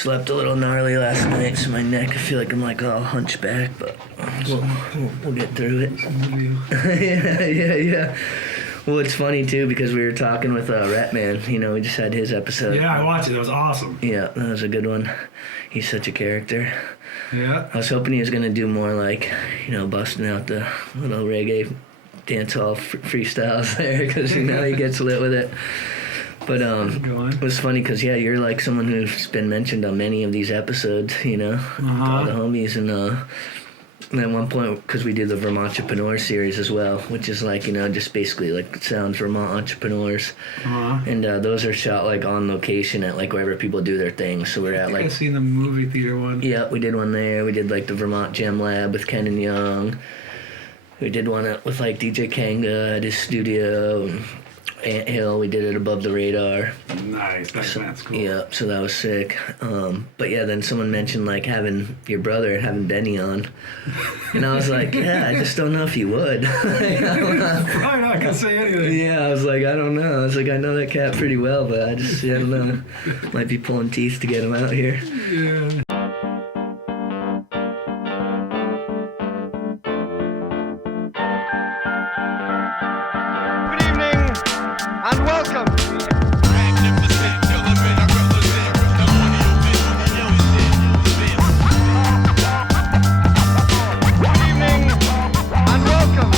Slept a little gnarly last night, so my neck, I feel like I'm like all hunchback, but we'll get through it. Yeah. Well, it's funny too because we were talking with Ratman. You know, we just had his episode. Yeah, I watched it. It was awesome. Yeah, that was a good one. He's such a character. Yeah. I was hoping he was gonna do more like, you know, busting out the little reggae dancehall freestyles there because you know he gets lit with it. But it was funny because, yeah, you're like someone who's been mentioned on many of these episodes, you know, all the homies. And at one point, because we do the Vermont Entrepreneur series as well, which is like, you know, just basically like sounds Vermont entrepreneurs. And those are shot like on location at like wherever people do their things. So we're at like... I've seen the movie theater one. Yeah, we did one there. We did like the Vermont Gem Lab with Ken and Young. We did one with like DJ Kanga at his studio. And Ant Hill, we did it above the radar. Nice, that's cool. Yeah, so that was sick. But yeah, then someone mentioned like having your brother, having Benny on. And I was like, yeah, I just don't know if you would. Probably not gonna say anything. Yeah, I was like, I don't know. I was like, I know that cat pretty well, but I don't know. Might be pulling teeth to get him out here. Yeah. And welcome. Good evening and welcome.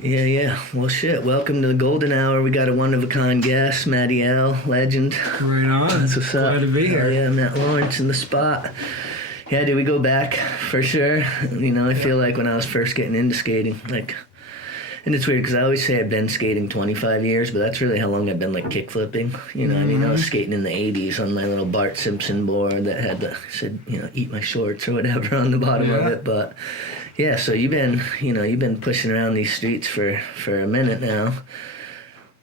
Yeah. Well, shit. Welcome to the Golden Hour. We got a one-of-a-kind guest, Matty L, legend. Right on. That's what's up. Glad to be here. Oh, yeah, Matt Lawrence in the spot. Yeah, dude, we go back for sure. You know, I feel like when I was first getting into skating, like... And it's weird because I always say I've been skating 25 years, but that's really how long I've been like kick flipping. You know, I mean, I was skating in the 80s on my little Bart Simpson board that had said, you know, eat my shorts or whatever on the bottom of it. But yeah, so you've been pushing around these streets for a minute now.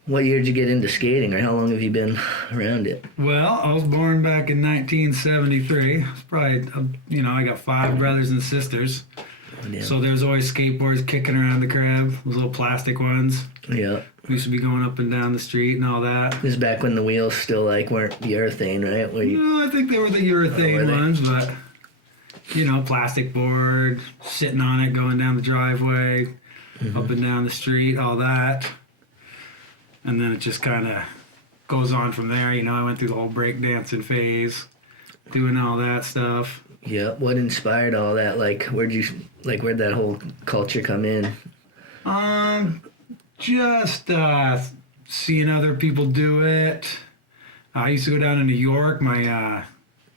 What year did you get into skating, or how long have you been around it? Well, I was born back in 1973. It's probably, I got 5 brothers and sisters. Yeah. So there was always skateboards kicking around the crib, those little plastic ones. Yeah. We used to be going up and down the street and all that. This is back when the wheels still like weren't urethane, right? No, I think they were the urethane ones, but plastic board, sitting on it, going down the driveway, up and down the street, all that. And then it just kind of goes on from there. You know, I went through the whole breakdancing phase, doing all that stuff. Yeah, what inspired all that? Like, where'd that whole culture come in? Just seeing other people do it. I used to go down to New York. My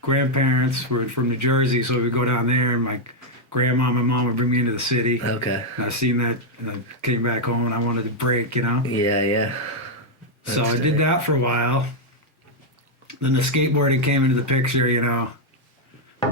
grandparents were from New Jersey, so we'd go down there, and my grandma and my mom would bring me into the city. Okay. And I seen that, and I came back home, and I wanted to break, you know? Yeah. So I did that for a while. Then the skateboarding came into the picture, you know.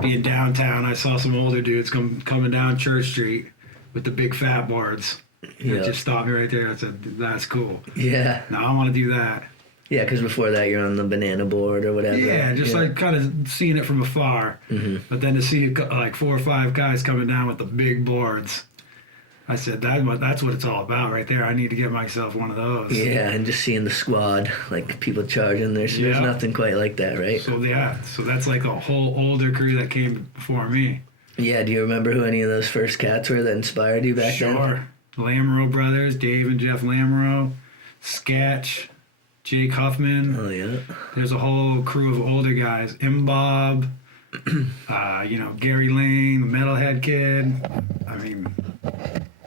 Being downtown, I saw some older dudes coming down Church Street with the big fat boards. Yeah. It just stopped me right there. I said, that's cool. Yeah. Now I want to do that. Yeah, because before that you're on the banana board or whatever. Yeah, just like kind of seeing it from afar. But then to see like 4 or 5 guys coming down with the big boards, I said, that's what it's all about right there. I need to get myself one of those. Yeah, and just seeing the squad, like people charging, there's nothing quite like that, right? So that's like a whole older crew that came before me. Yeah, do you remember who any of those first cats were that inspired you back then? Sure. Lamoureux brothers, Dave and Jeff Lamoureux, Sketch, Jake Huffman. Oh, yeah. There's a whole crew of older guys. Bob, Gary Lane, the Metalhead Kid. I mean...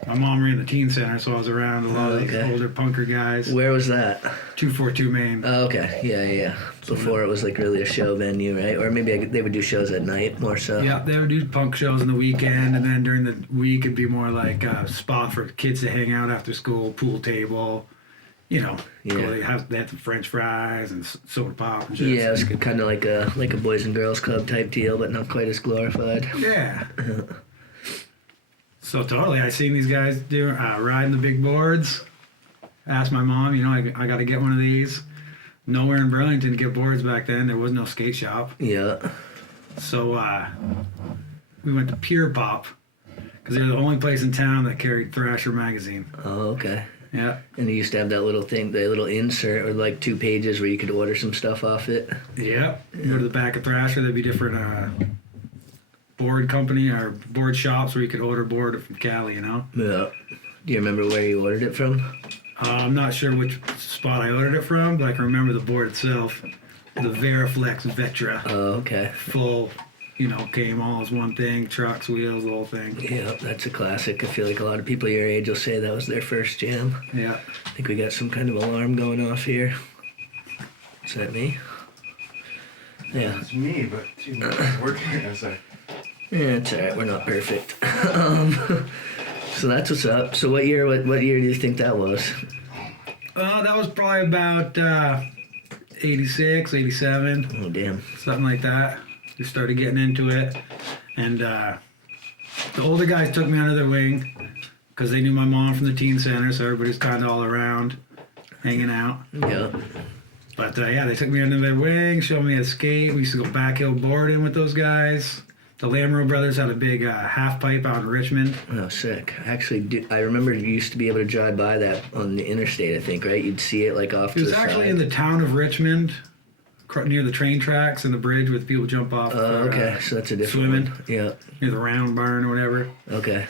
My mom ran the teen center, so I was around a lot of these older punker guys. Where was that? 242 Main. Oh, okay. Yeah. Before it was like really a show venue, right? Or maybe they would do shows at night more so. Yeah, they would do punk shows on the weekend, and then during the week it'd be more like a spot for kids to hang out after school, pool table. You know, they had some French fries and soda pop and shit. Yeah, it was kind of like a Boys and Girls Club type deal, but not quite as glorified. Yeah. So totally, I seen these guys riding the big boards. Asked my mom, I got to get one of these. Nowhere in Burlington to get boards back then. There was no skate shop. Yeah. So we went to Pure Pop because they're the only place in town that carried Thrasher magazine. Oh, okay. Yeah. And you used to have that little thing, the little insert, or like 2 pages where you could order some stuff off it. Yep. You go to the back of Thrasher, there'd be different board company or board shops where you could order board from Cali, you know? Yeah. Do you remember where you ordered it from? I'm not sure which spot I ordered it from, but I can remember the board itself. The Veriflex Vetra. Oh, okay. Full, came all as one thing, trucks, wheels, the whole thing. Yeah, that's a classic. I feel like a lot of people your age will say that was their first jam. Yeah. I think we got some kind of alarm going off here. Is that me? Yeah. It's me, but it's working. I was like, Yeah, it's alright. We're not perfect. So that's what's up. So what year do you think that was? That was probably about 86, 87, Oh, damn. something like that. We started getting into it. And the older guys took me under their wing because they knew my mom from the teen center, so everybody's kind of all around hanging out. Yeah. But yeah, they took me under their wing, showed me how to skate. We used to go backhill boarding with those guys. The Lamoureux brothers had a big half pipe out in Richmond. Oh, sick. Actually, I remember you used to be able to drive by that on the interstate, I think, right? You'd see it like off to It the was side. actually in the town of Richmond, near the train tracks and the bridge where the people jump off. Oh, okay. So that's a different swimming. one. Yeah. Near the round barn or whatever. Okay.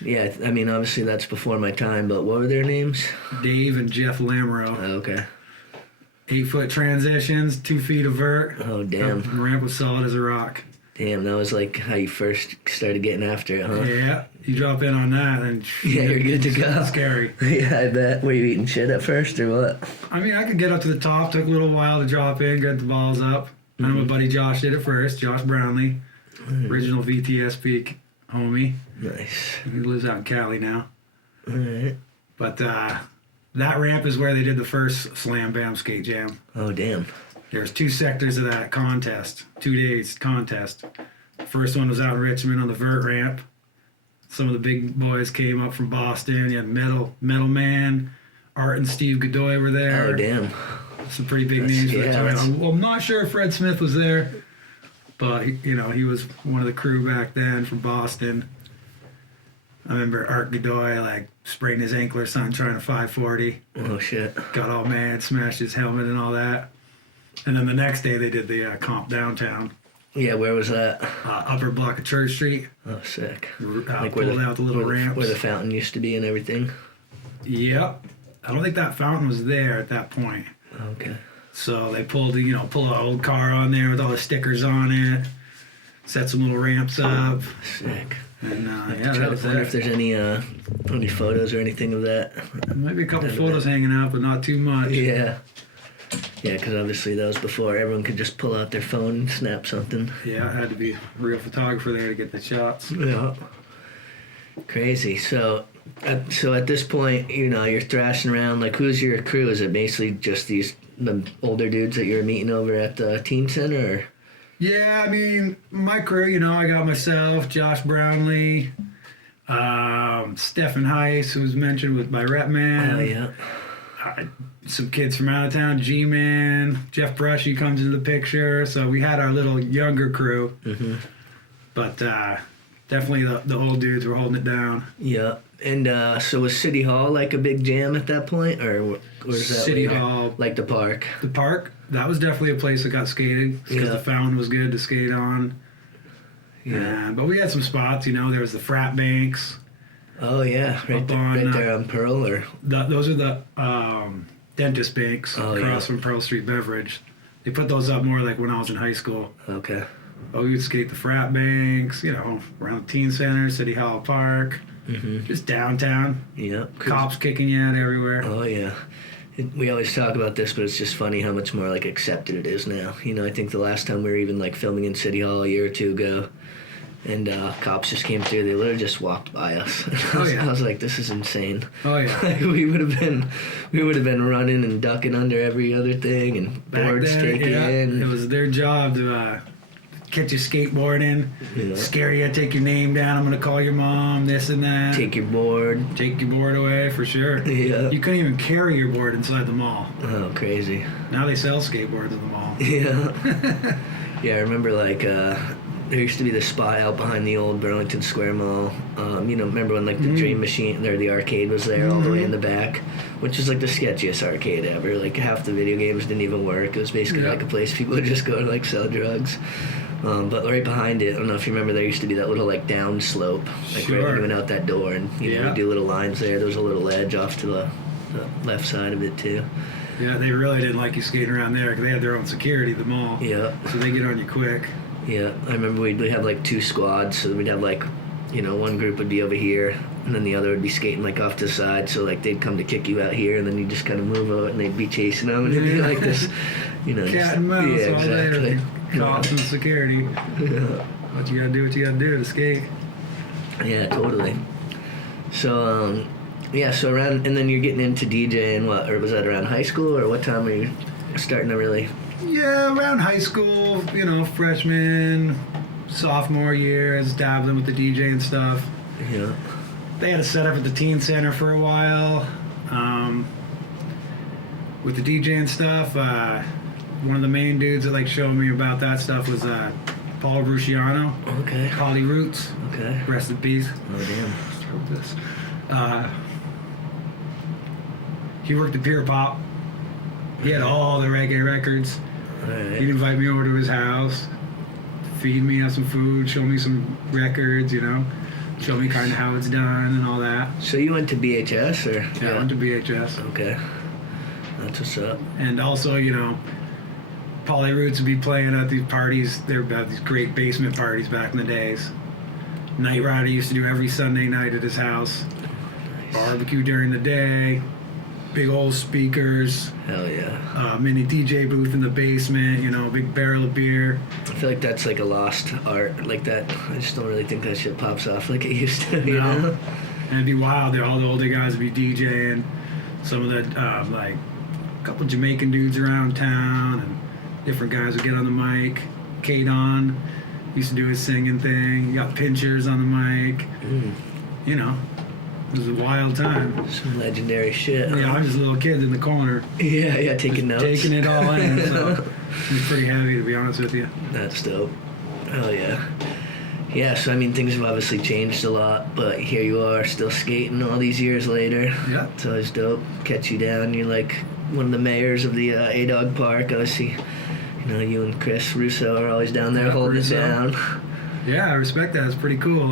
Yeah, I mean, obviously that's before my time, but what were their names? Dave and Jeff Lamoureux. Oh, okay. 8-foot transitions, 2 feet of vert. Oh, damn. The ramp was solid as a rock. Damn, that was like how you first started getting after it, huh? Yeah, you drop in on that and Yeah, you're good to go. Scary. Yeah, I bet. Were you eating shit at first or what? I mean, I could get up to the top. Took a little while to drop in, get the balls up. I know my buddy Josh did it first. Josh Brownlee, original VTSB homie. Nice. He lives out in Cali now. All right. But that ramp is where they did the first Slam Bam Skate Jam. Oh, damn. There's 2 sectors of that contest, 2 days contest. The first one was out in Richmond on the vert ramp. Some of the big boys came up from Boston. You had Metal Man, Art and Steve Godoy were there. Oh, damn. Some pretty big names for that time. that's- I'm not sure if Fred Smith was there, but he was one of the crew back then from Boston. I remember Art Godoy sprained his ankle or something trying a 540. Oh, shit. Got all mad, smashed his helmet and all that. And then the next day they did the comp downtown, Yeah, where was that? upper block of Church Street. Oh, sick. Pulled out the where little ramps. where the fountain used to be and everything. Yep. I don't think that fountain was there at that point. Okay. So they pulled an old car on there with all the stickers on it, set some little ramps up, Sick. and Try that to was wonder if it. there's any photos or anything of that. Maybe a couple photos hanging out, but not too much. Yeah. Yeah, because obviously that was before everyone could just pull out their phone and snap something. Yeah, it had to be a real photographer there to get the shots. Yeah. Crazy. So at this point, you're thrashing around. Like, who's your crew? Is it basically just the older dudes that you're meeting over at the teen center? Or? Yeah, I mean, my crew, I got myself, Josh Brownlee, Stephen Heiss, who was mentioned by Repman. Oh, yeah. Some kids from out of town, G-Man, Jeff Brushy comes into the picture. So we had our little younger crew. Mm-hmm. But definitely the old dudes were holding it down. Yeah. And so was City Hall like a big jam at that point? Or was that City later? Hall. Like the park? The park, that was definitely a place that got skated because Yeah. the fountain was good to skate on. Yeah. But we had some spots, there was the frat banks. Oh, yeah. Right, Up on, right there on Pearl? Or? Those are the dentist banks Oh, across yeah. from Pearl Street Beverage. They put those up more like when I was in high school. Okay. But we would skate the frat banks, around the teen center, City Hall Park, Mm-hmm. just downtown. Yeah. Cops kicking you out everywhere. Oh, yeah. We always talk about this, but it's just funny how much more accepted it is now. I think the last time we were even filming in City Hall a year or two ago, and cops just came through. They literally just walked by us. I was like, this is insane. Oh yeah. we would have been running and ducking under every other thing, and Back boards then, taken in. it was their job to catch you skateboarding, Yeah. scare you, take your name down. I'm gonna call your mom, this and that. Take your board. Take your board away for sure. Yeah. You couldn't even carry your board inside the mall. Oh, crazy. Now they sell skateboards in the mall. Yeah. Yeah, I remember there used to be this spot out behind the old Burlington Square Mall. You know, remember when like the Dream Machine or the arcade was there all the way in the back, which was like the sketchiest arcade ever. Like half the video games didn't even work. It was basically like a place people would just go to like sell drugs. But right behind it, I don't know if you remember, there used to be that little like down slope, like right when you went out that door, and you know, do little lines there. There was a little ledge off to the left side of it too. Yeah, they really didn't like you skating around there because they had their own security, the mall. Yeah. So they get on you quick. Yeah, I remember we'd have like 2 squads, so we'd have like, you know, one group would be over here, and then the other would be skating like off to the side, so like they'd come to kick you out here, and then you'd just kind of move out, and they'd be chasing them, and it'd be like this, you know. Cat and mouse all day. Cops and security. Yeah. But you gotta do what you gotta do to skate. Yeah, totally. So, yeah, so around, and then you're getting into DJing, what, or was that around high school, or what time were you starting to really? Yeah, around high school, you know, freshman, sophomore year, I was dabbling with the DJing stuff. Yeah. They had a setup at the teen center for a while. With the DJing stuff, one of the main dudes that like showed me about that stuff was Paul Rusciano. Okay. Polly Roots. Okay. Rest in peace. Oh, damn. This. He worked at Beer Pop. He had all the reggae records. All right. He'd invite me over to his house, feed me, have some food, show me some records, you know, show me kind of how it's done and all that. So you went to BHS, or? Yeah, I went to BHS. Okay. That's what's up. And also, you know, Polly Roots would be playing at these parties. There were these great basement parties back in the days. Night Rider used to do every Sunday night at his house. Nice. Barbecue during the day. Big old speakers. Hell yeah. Mini DJ booth in the basement. You know, big barrel of beer. I feel like that's like a lost art, like that. I just don't really think that shit pops off like it used to. You know? And it'd be wild. All the older guys would be DJing. Some of the like a couple Jamaican dudes around town, and different guys would get on the mic. Kadon used to do his singing thing. You got Pinchers on the mic. You know, it was a wild time. Some legendary shit. Yeah, I was just a little kid in the corner. Yeah, taking notes. Taking it all in. So it was pretty heavy, to be honest with you. That's dope. Hell yeah. Yeah, so I mean, things have obviously changed a lot, but here you are, still skating all these years later. Yeah. It's always dope. Catch you down. You're like one of the mayors of the A-Dog Park. Obviously, you know, you and Chris Russo are always down there holding it down. Yeah, I respect that. It's pretty cool.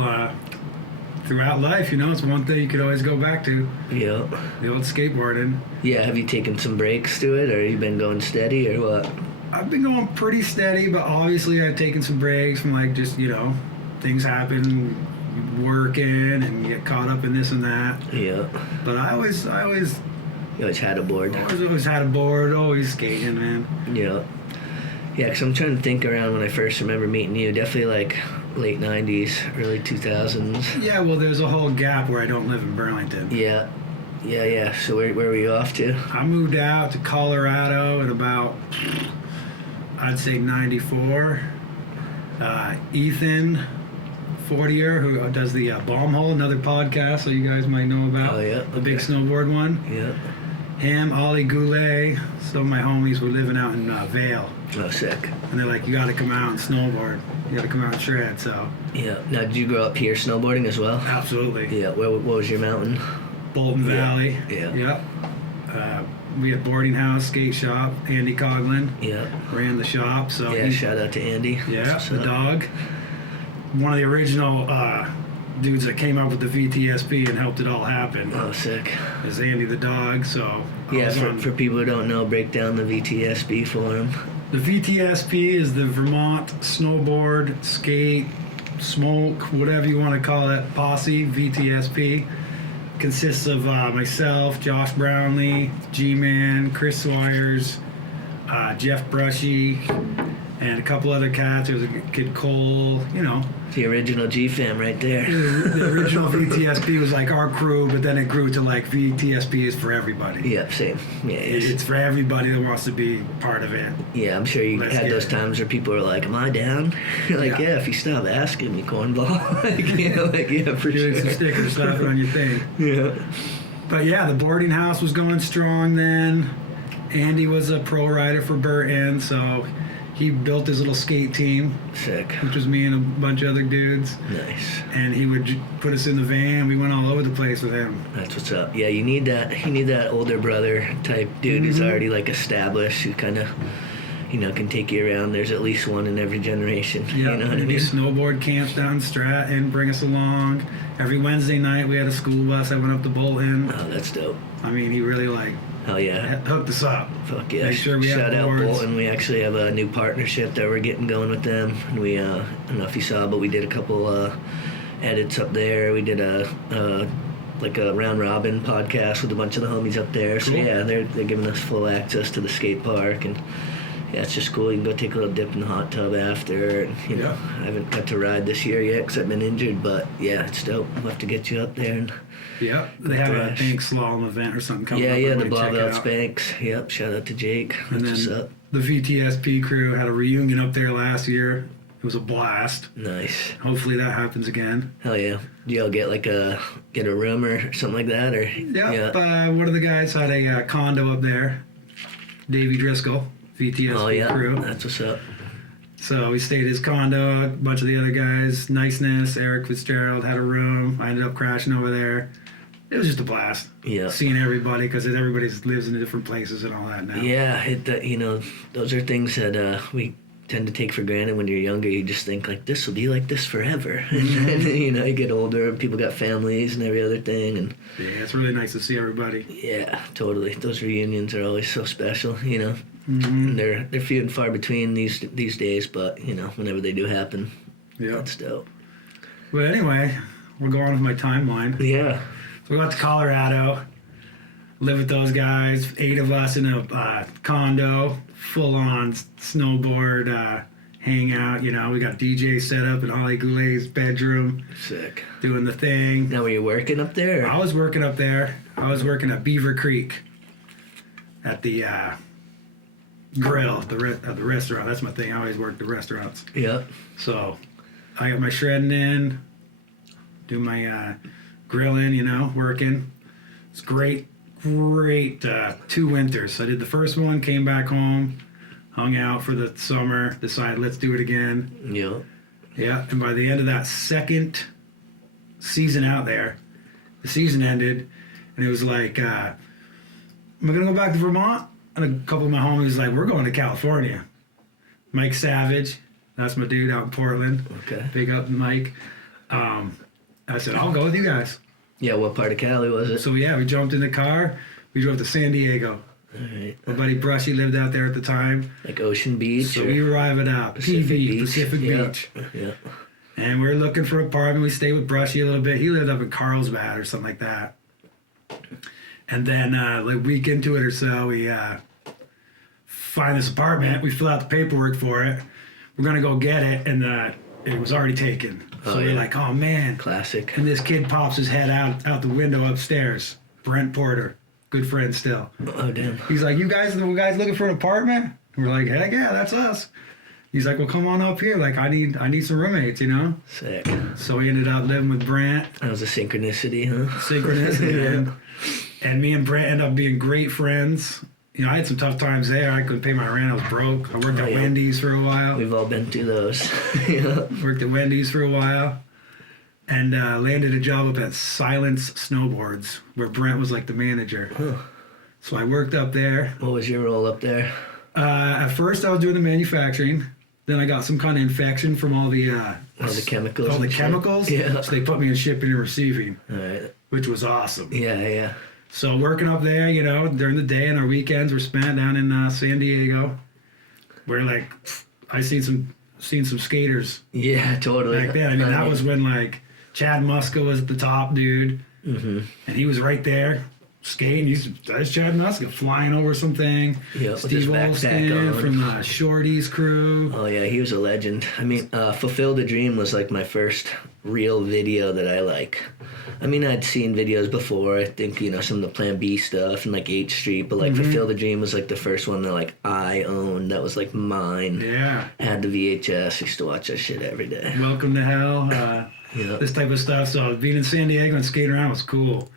Throughout life, you know, it's one thing you could always go back to. Yeah. The old skateboarding. Yeah, have you taken some breaks to it, or you been going steady, or what? I've been going pretty steady, but obviously I've taken some breaks from like just, you know, things happen, working and get caught up in this and that. Yeah. But I always You always had a board. always had a board, always skating, man. Yeah. Yeah, because I'm trying to think around when I first remember meeting you. Definitely like late 90s, early 2000s. Yeah, well, there's a whole gap where I don't live in Burlington. Yeah. So where were you off to? I moved out to Colorado in about, I'd say 94. Ethan Fortier, who does the Bomb Hole, another podcast, so you guys might know about. Oh, yeah. The big snowboard one. Yeah. Him, Ollie Goulet, some of my homies were living out in Vail. Oh, sick. And they're like, you got to come out and snowboard. You got to come out and shred, so. Yeah. Now, did you grow up here snowboarding as well? Absolutely. Yeah. What was your mountain? Bolton Valley. Yeah. Yep. We had boarding house, skate shop. Andy Coughlin Yeah. ran the shop. So Yeah, shout out to Andy. Yeah, That's the what's up. dog. One of the original dudes that came up with the VTSB and helped it all happen Oh, sick. is Andy the dog. So Yeah, for people who don't know, break down the VTSB for him. the VTSB is the Vermont Snowboard, Skate, Smoke, whatever you want to call it, posse. VTSB consists of myself, Josh Brownlee, G-Man, Chris Swires, Jeff Brushy, and a couple other cats. There was a kid Cole, you know. The original G-Fam right there. The original VTSB was like our crew, but then it grew to like VTSB is for everybody. Yeah, same. Yeah, It's for everybody that wants to be part of it. Yeah, I'm sure you Let's had get those it. times where people are like, "Am I down?" You're like, Yeah. "Yeah, if you stop asking me, cornball." Like, you know, like, yeah, for Doing sure. some stickers, slap it on your thing. Yeah. But yeah, the boarding house was going strong then. Andy was a pro rider for Burton, so he built his little skate team, Sick. which was me and a bunch of other dudes. Nice. And he would put us in the van. We went all over the place with him. That's what's up. Yeah, you need that older brother type dude who's already like established, who kind of, can take you around. There's at least one in every generation. Yeah, You know what I we mean? snowboard camps down Strat and bring us along. Every Wednesday night we had a school bus that went up to Bolton. Oh, that's dope. I mean, he really Hell yeah. hooked us up. Fuck yeah. Make sure we have Shout out boards. Bolton. We actually have a new partnership that we're getting going with them. And we, I don't know if you saw, but we did a couple edits up there. We did a round robin podcast with a bunch of the homies up there. So Cool. yeah, they're giving us full access to the skate park, and yeah, it's just cool. You can go take a little dip in the hot tub after. And, Yeah. I haven't got to ride this year yet because I've been injured, but yeah, it's dope. We'll have to get you up there. And Yeah, they have a bank slalom event or something coming up. the Everybody check it Blauvelt out. Spanks. Yep, shout out to Jake. And That's what's then up. the VTSB crew had a reunion up there last year. It was a blast. Nice. Hopefully that happens again. Hell yeah. Do y'all get a room or something like that? Or Yep, one of the guys had a condo up there. Davey Driscoll, VTSB Oh yeah, crew. that's what's up. So we stayed at his condo. A bunch of the other guys, Niceness, Eric Fitzgerald had a room. I ended up crashing over there. It was just a blast. Yeah. Seeing everybody, because everybody lives in different places and all that now. Yeah, those are things that we tend to take for granted when you're younger. You just think like this will be like this forever. Mm-hmm. And then, you get older, people got families and every other thing, and Yeah, it's really nice to see everybody. yeah, totally. Those reunions are always so special, Mm-hmm. And they're few and far between these days, but whenever they do happen, Yeah. that's dope. But anyway, we'll go on with my timeline. Yeah. So we went to Colorado, live with those guys, 8 of us in a condo, full-on snowboard hangout. We got DJ set up in Ollie Goulet's bedroom, Sick. doing the thing. Now, were you working up there? Or? I was working up there. I was working at Beaver Creek at the grill, the restaurant. That's my thing. I always work the restaurants. Yep. So I got my shredding in, do my grilling, working. It's great 2 winters. I did the first one, came back home, hung out for the summer, decided let's do it again. Yep. Yeah, and by the end of that second season out there, the season ended, and it was like, am I going to go back to Vermont? And a couple of my homies like, we're going to California. Mike Savage, that's my dude out in Portland. Okay. Big up Mike. I said, I'll go with you guys. Yeah, what part of Cali was it? So yeah, we jumped in the car. We drove to San Diego. All right. My buddy Brushy lived out there at the time. Like Ocean Beach? So or we arrive at Pacific Yeah. Beach. Yeah. And we're looking for an apartment. We stayed with Brushy a little bit. He lived up in Carlsbad or something like that. And then like a week into it or so, we find this apartment. We fill out the paperwork for it. We're going to go get it. And it was already taken. So Oh, we're yeah. like, oh, man. Classic. And this kid pops his head out the window upstairs. Brent Porter. Good friend still. Oh, damn. He's like, you guys looking for an apartment? And we're like, heck yeah, that's us. He's like, well, come on up here. Like, I need some roommates, Sick. So we ended up living with Brent. That was a synchronicity, huh? Synchronicity. and me and Brent ended up being great friends. I had some tough times there. I couldn't pay my rent. I was broke. I worked at yeah. Wendy's for a while. We've all been through those. Yeah. Worked at Wendy's for a while. And landed a job up at Silence Snowboards, where Brent was like the manager. Huh. So I worked up there. What was your role up there? At first, I was doing the manufacturing. Then I got some kind of infection from all the chemicals. All the and shit? chemicals. Yeah. So they put me in shipping and receiving, All right. which was awesome. Yeah. So working up there, during the day, and our weekends were spent down in San Diego, where like I seen some skaters Yeah, totally. back then. I mean, that was when like Chad Muska was the top dude, Mm-hmm. and he was right there skating. There's Chad Muska flying over something. Yeah, with Steve his backpack Olston on. from Shorty's crew. Oh yeah, he was a legend. I mean, Fulfill the Dream was like my first real video that I like. I mean, I'd seen videos before. I think some of the Plan B stuff and like 8th Street, but like Fulfill the Dream was like the first one that like I owned. That was like mine. Yeah. Had the VHS. Used to watch that shit every day. Welcome to Hell. Yeah. This type of stuff. So being in San Diego and skating around was cool.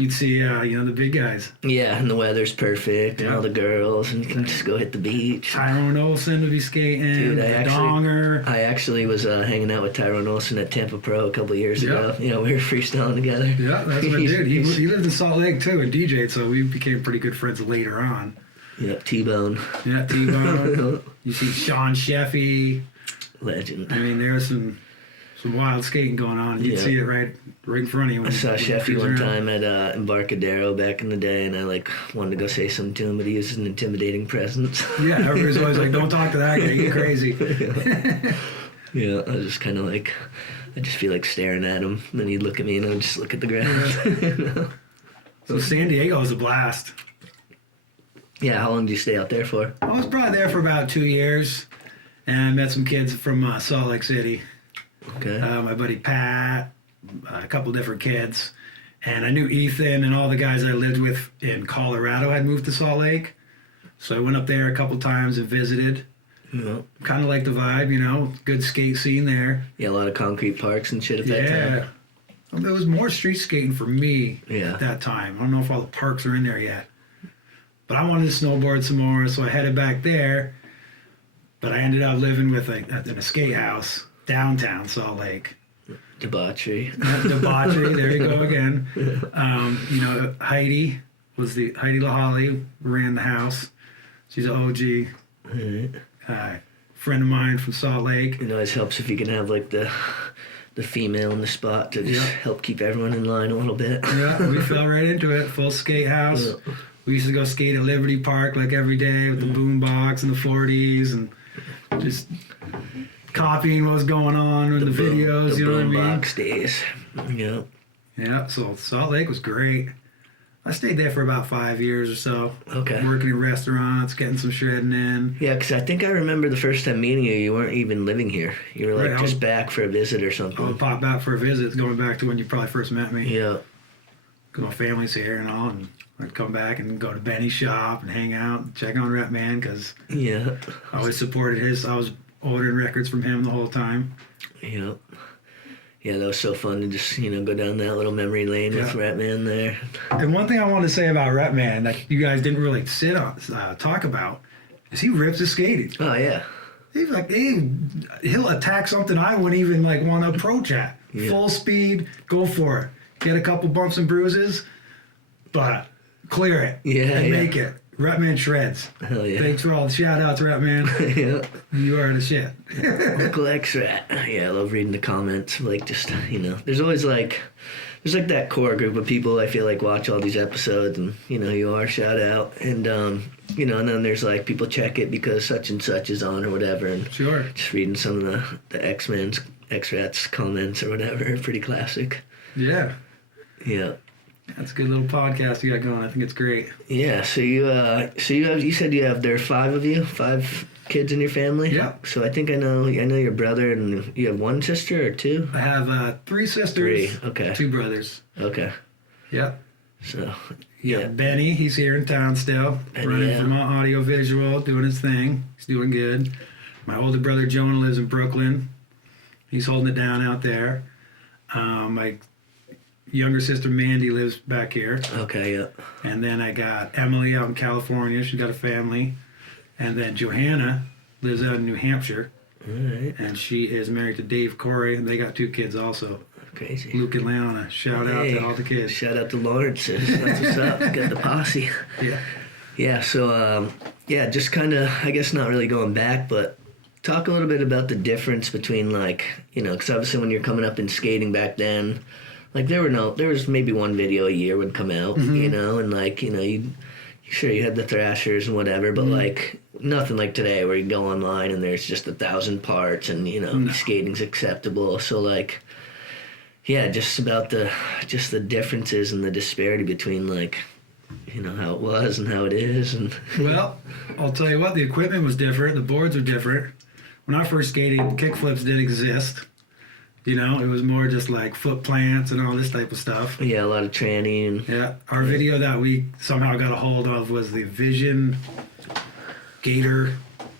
you'd see, the big guys. Yeah, and the weather's perfect, and Yeah. all the girls, and you can just go hit the beach. Tyrone Olsen would be skating. Dude, Donger. I actually was hanging out with Tyrone Olsen at Tampa Pro a couple years Yeah. ago. You know, we were freestyling together. Yeah, that's my dude. He lived in Salt Lake too and DJ'd, so we became pretty good friends later on. Yep, T-Bone. Yeah, T-Bone. You see Shaun Sheffy. Legend. I mean, there's some wild skating going on. You'd Yeah. see it right in front of you. I saw Sheffy one time at Embarcadero back in the day, and I wanted to go say something to him, but he was an intimidating presence. Yeah, everybody's always like, "Don't talk to that guy. He's crazy." Yeah, I was just kind of like, I just feel like staring at him. And then he'd look at me, and I would just look at the ground. So San Diego was a blast. Yeah, how long did you stay out there for? I was probably there for about 2 years, and I met some kids from Salt Lake City. Okay. My buddy Pat, a couple different kids, and I knew Ethan and all the guys I lived with in Colorado had moved to Salt Lake, so I went up there a couple times and visited. Yeah. Kind of like the vibe, good skate scene there. Yeah, a lot of concrete parks and shit at that time. Well, there was more street skating for me Yeah. at that time. I don't know if all the parks are in there yet, but I wanted to snowboard some more, so I headed back there. But I ended up living with in a skate house downtown Salt Lake. Debauchery. Debauchery, there you go again. Heidi LaHolly ran the house. She's an OG. Alright. Friend of mine from Salt Lake. It always helps if you can have like the female in the spot to just help keep everyone in line a little bit. Yeah, we fell right into it. Full skate house. Yeah. We used to go skate at Liberty Park like every day with the boom box and the 40s and just copying what was going on in the videos, you know what I mean? Box days. Yeah. Yeah, so Salt Lake was great. I stayed there for about 5 years or so. Okay. Working in restaurants, getting some shredding in. Yeah, because I think I remember the first time meeting you, you weren't even living here. You were like Right, just back for a visit or something. I would pop out for a visit. It's going back to when you probably first met me. Yeah. Because my family's here and all. And I'd come back and go to Benny's shop and hang out and check on Rep Man because Yeah. I always supported his. I was ordering records from him the whole time. Yeah. Yeah, that was so fun to just, go down that little memory lane with Ratman there. And one thing I wanted to say about Rep Man that you guys didn't really talk about is he rips his skating. Oh, yeah. He's like, he'll attack something I wouldn't even want to approach at. Yeah. Full speed, go for it. Get a couple bumps and bruises, but clear it and make it. Ratman shreds. Hell yeah. Thanks for all the shout outs, Ratman. Yeah. You are the shit. Uncle X-Rat. Yeah, I love reading the comments. There's always there's that core group of people I feel like watch all these episodes and, you are, shout out. And, and then there's people check it because such and such is on or whatever. And Sure. just reading some of the X-Rat's comments or whatever. Pretty classic. Yeah. Yeah. That's a good little podcast you got going. I think it's great. Yeah, so you said there are 5 of you, 5 kids in your family? Yeah. So I think I know your brother, and you have 1 sister or 2? I have 3 sisters. 3, okay. 2 brothers. Okay. Yep. So Yeah, Benny, he's here in town still, Benny, running Vermont Audio Visual, doing his thing. He's doing good. My older brother Jonah lives in Brooklyn. He's holding it down out there. My younger sister Mandy lives back here. Okay, yeah. And then I got Emily out in California. She's got a family. And then Johanna lives out in New Hampshire. All right. And she is married to Dave Corey. And they got 2 kids also. Crazy. Luke and Leona. Shout out to all the kids. Shout out to Lawrence's. That's what's up. Got the posse. Yeah. Yeah, so, just kind of, I guess not really going back, but talk a little bit about the difference between, because obviously when you're coming up in skating back then, there was maybe 1 video a year would come out, and you had the Thrashers and whatever, but nothing like today where you go online and there's just 1,000 parts and, skating's acceptable. So, just about the differences and the disparity between, how it was and how it is. And Well, I'll tell you what, the equipment was different. The boards were different. When I first skated, kickflips didn't exist. It was more just foot plants and all this type of stuff. yeah, a lot of tranny and Yeah, our video that we somehow got a hold of was the Vision Gator.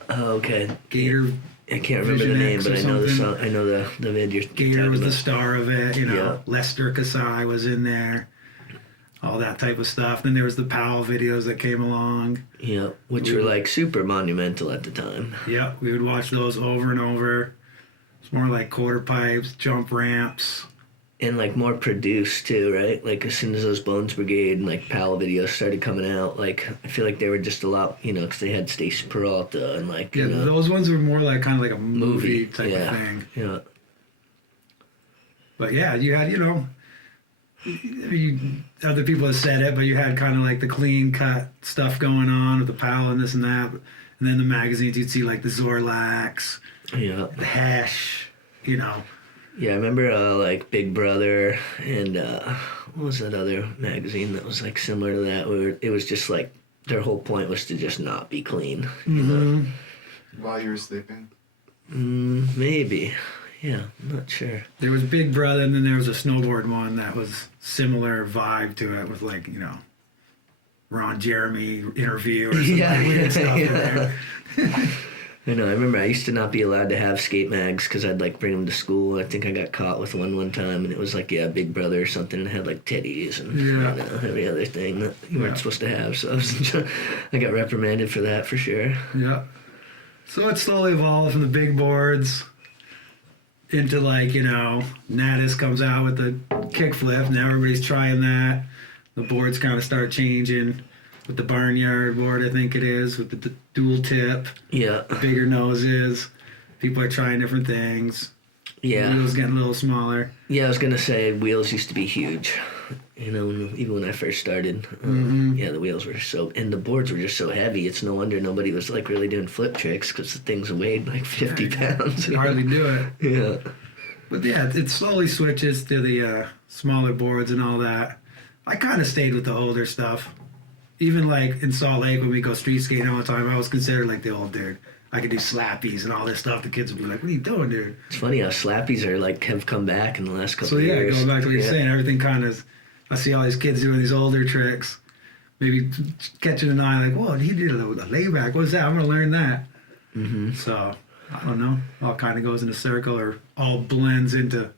oh, okay. Gator. I can't remember the Vision name, X but or I know the something. song. I know the vid you're Gator talking was the about. star of it. Yeah. Lester Kasai was in there. all that type of stuff. Then there was the PAL videos that came along. Yeah, which were like super monumental at the time. Yeah, we would watch those over and over. It's more like quarter pipes, jump ramps. And like more produced too, right? Like as soon as those Bones Brigade and like PAL videos started coming out, like I feel like they were just a lot, you know, because they had Stacey Peralta and like, Yeah, you know, those ones were more like kind of like a movie type yeah, of thing. Yeah. But yeah, you had, you know, other people have said it, but you had kind of like the clean cut stuff going on with the PAL and this and that. And then the magazines, you'd see like the Zorlax, Yeah. the Hash, you know. Yeah, I remember like Big Brother and what was that other magazine that was like similar to that? Where it was just like their whole point was to just not be clean. You know? While you were sleeping? Maybe. Yeah, I'm not sure. There was Big Brother, and then there was a snowboard one that was similar vibe to it with like, you know, Ron Jeremy interview or some Yeah, weird stuff in there. I know. I remember I used to not be allowed to have skate mags because I'd like bring them to school. I think I got caught with one time, and it was like Big Brother or something, and it had like teddies and you know, every other thing that you weren't supposed to have. So I got reprimanded for that for sure. Yeah. So it slowly evolved from the big boards into like, you know, Natus comes out with the kickflip. Now everybody's trying that. The boards kind of start changing with the barnyard board, I think it is, with the dual tip. Yeah. Bigger noses. People are trying different things. Yeah. Wheels getting a little smaller. Yeah, I was gonna say wheels used to be huge. You know, even when I first started, yeah, the wheels were and the boards were just so heavy. It's no wonder nobody was like really doing flip tricks because the things weighed like 50 pounds. You hardly do it. Yeah. But yeah, it slowly switches to the smaller boards and all that. I kind of stayed with the older stuff. Even like in Salt Lake when we go street skating all the time, I was considered like the old dude. I could do slappies and all this stuff. The kids would be like, "What are you doing, dude?" It's funny how slappies are like have come back in the last couple of So yeah, years. going back to what you're saying, everything kind of. I see all these kids doing these older tricks, maybe catching an eye like, "Whoa, he did a layback. What is that? I'm gonna learn that." So I don't know. All kind of goes in a circle or all blends into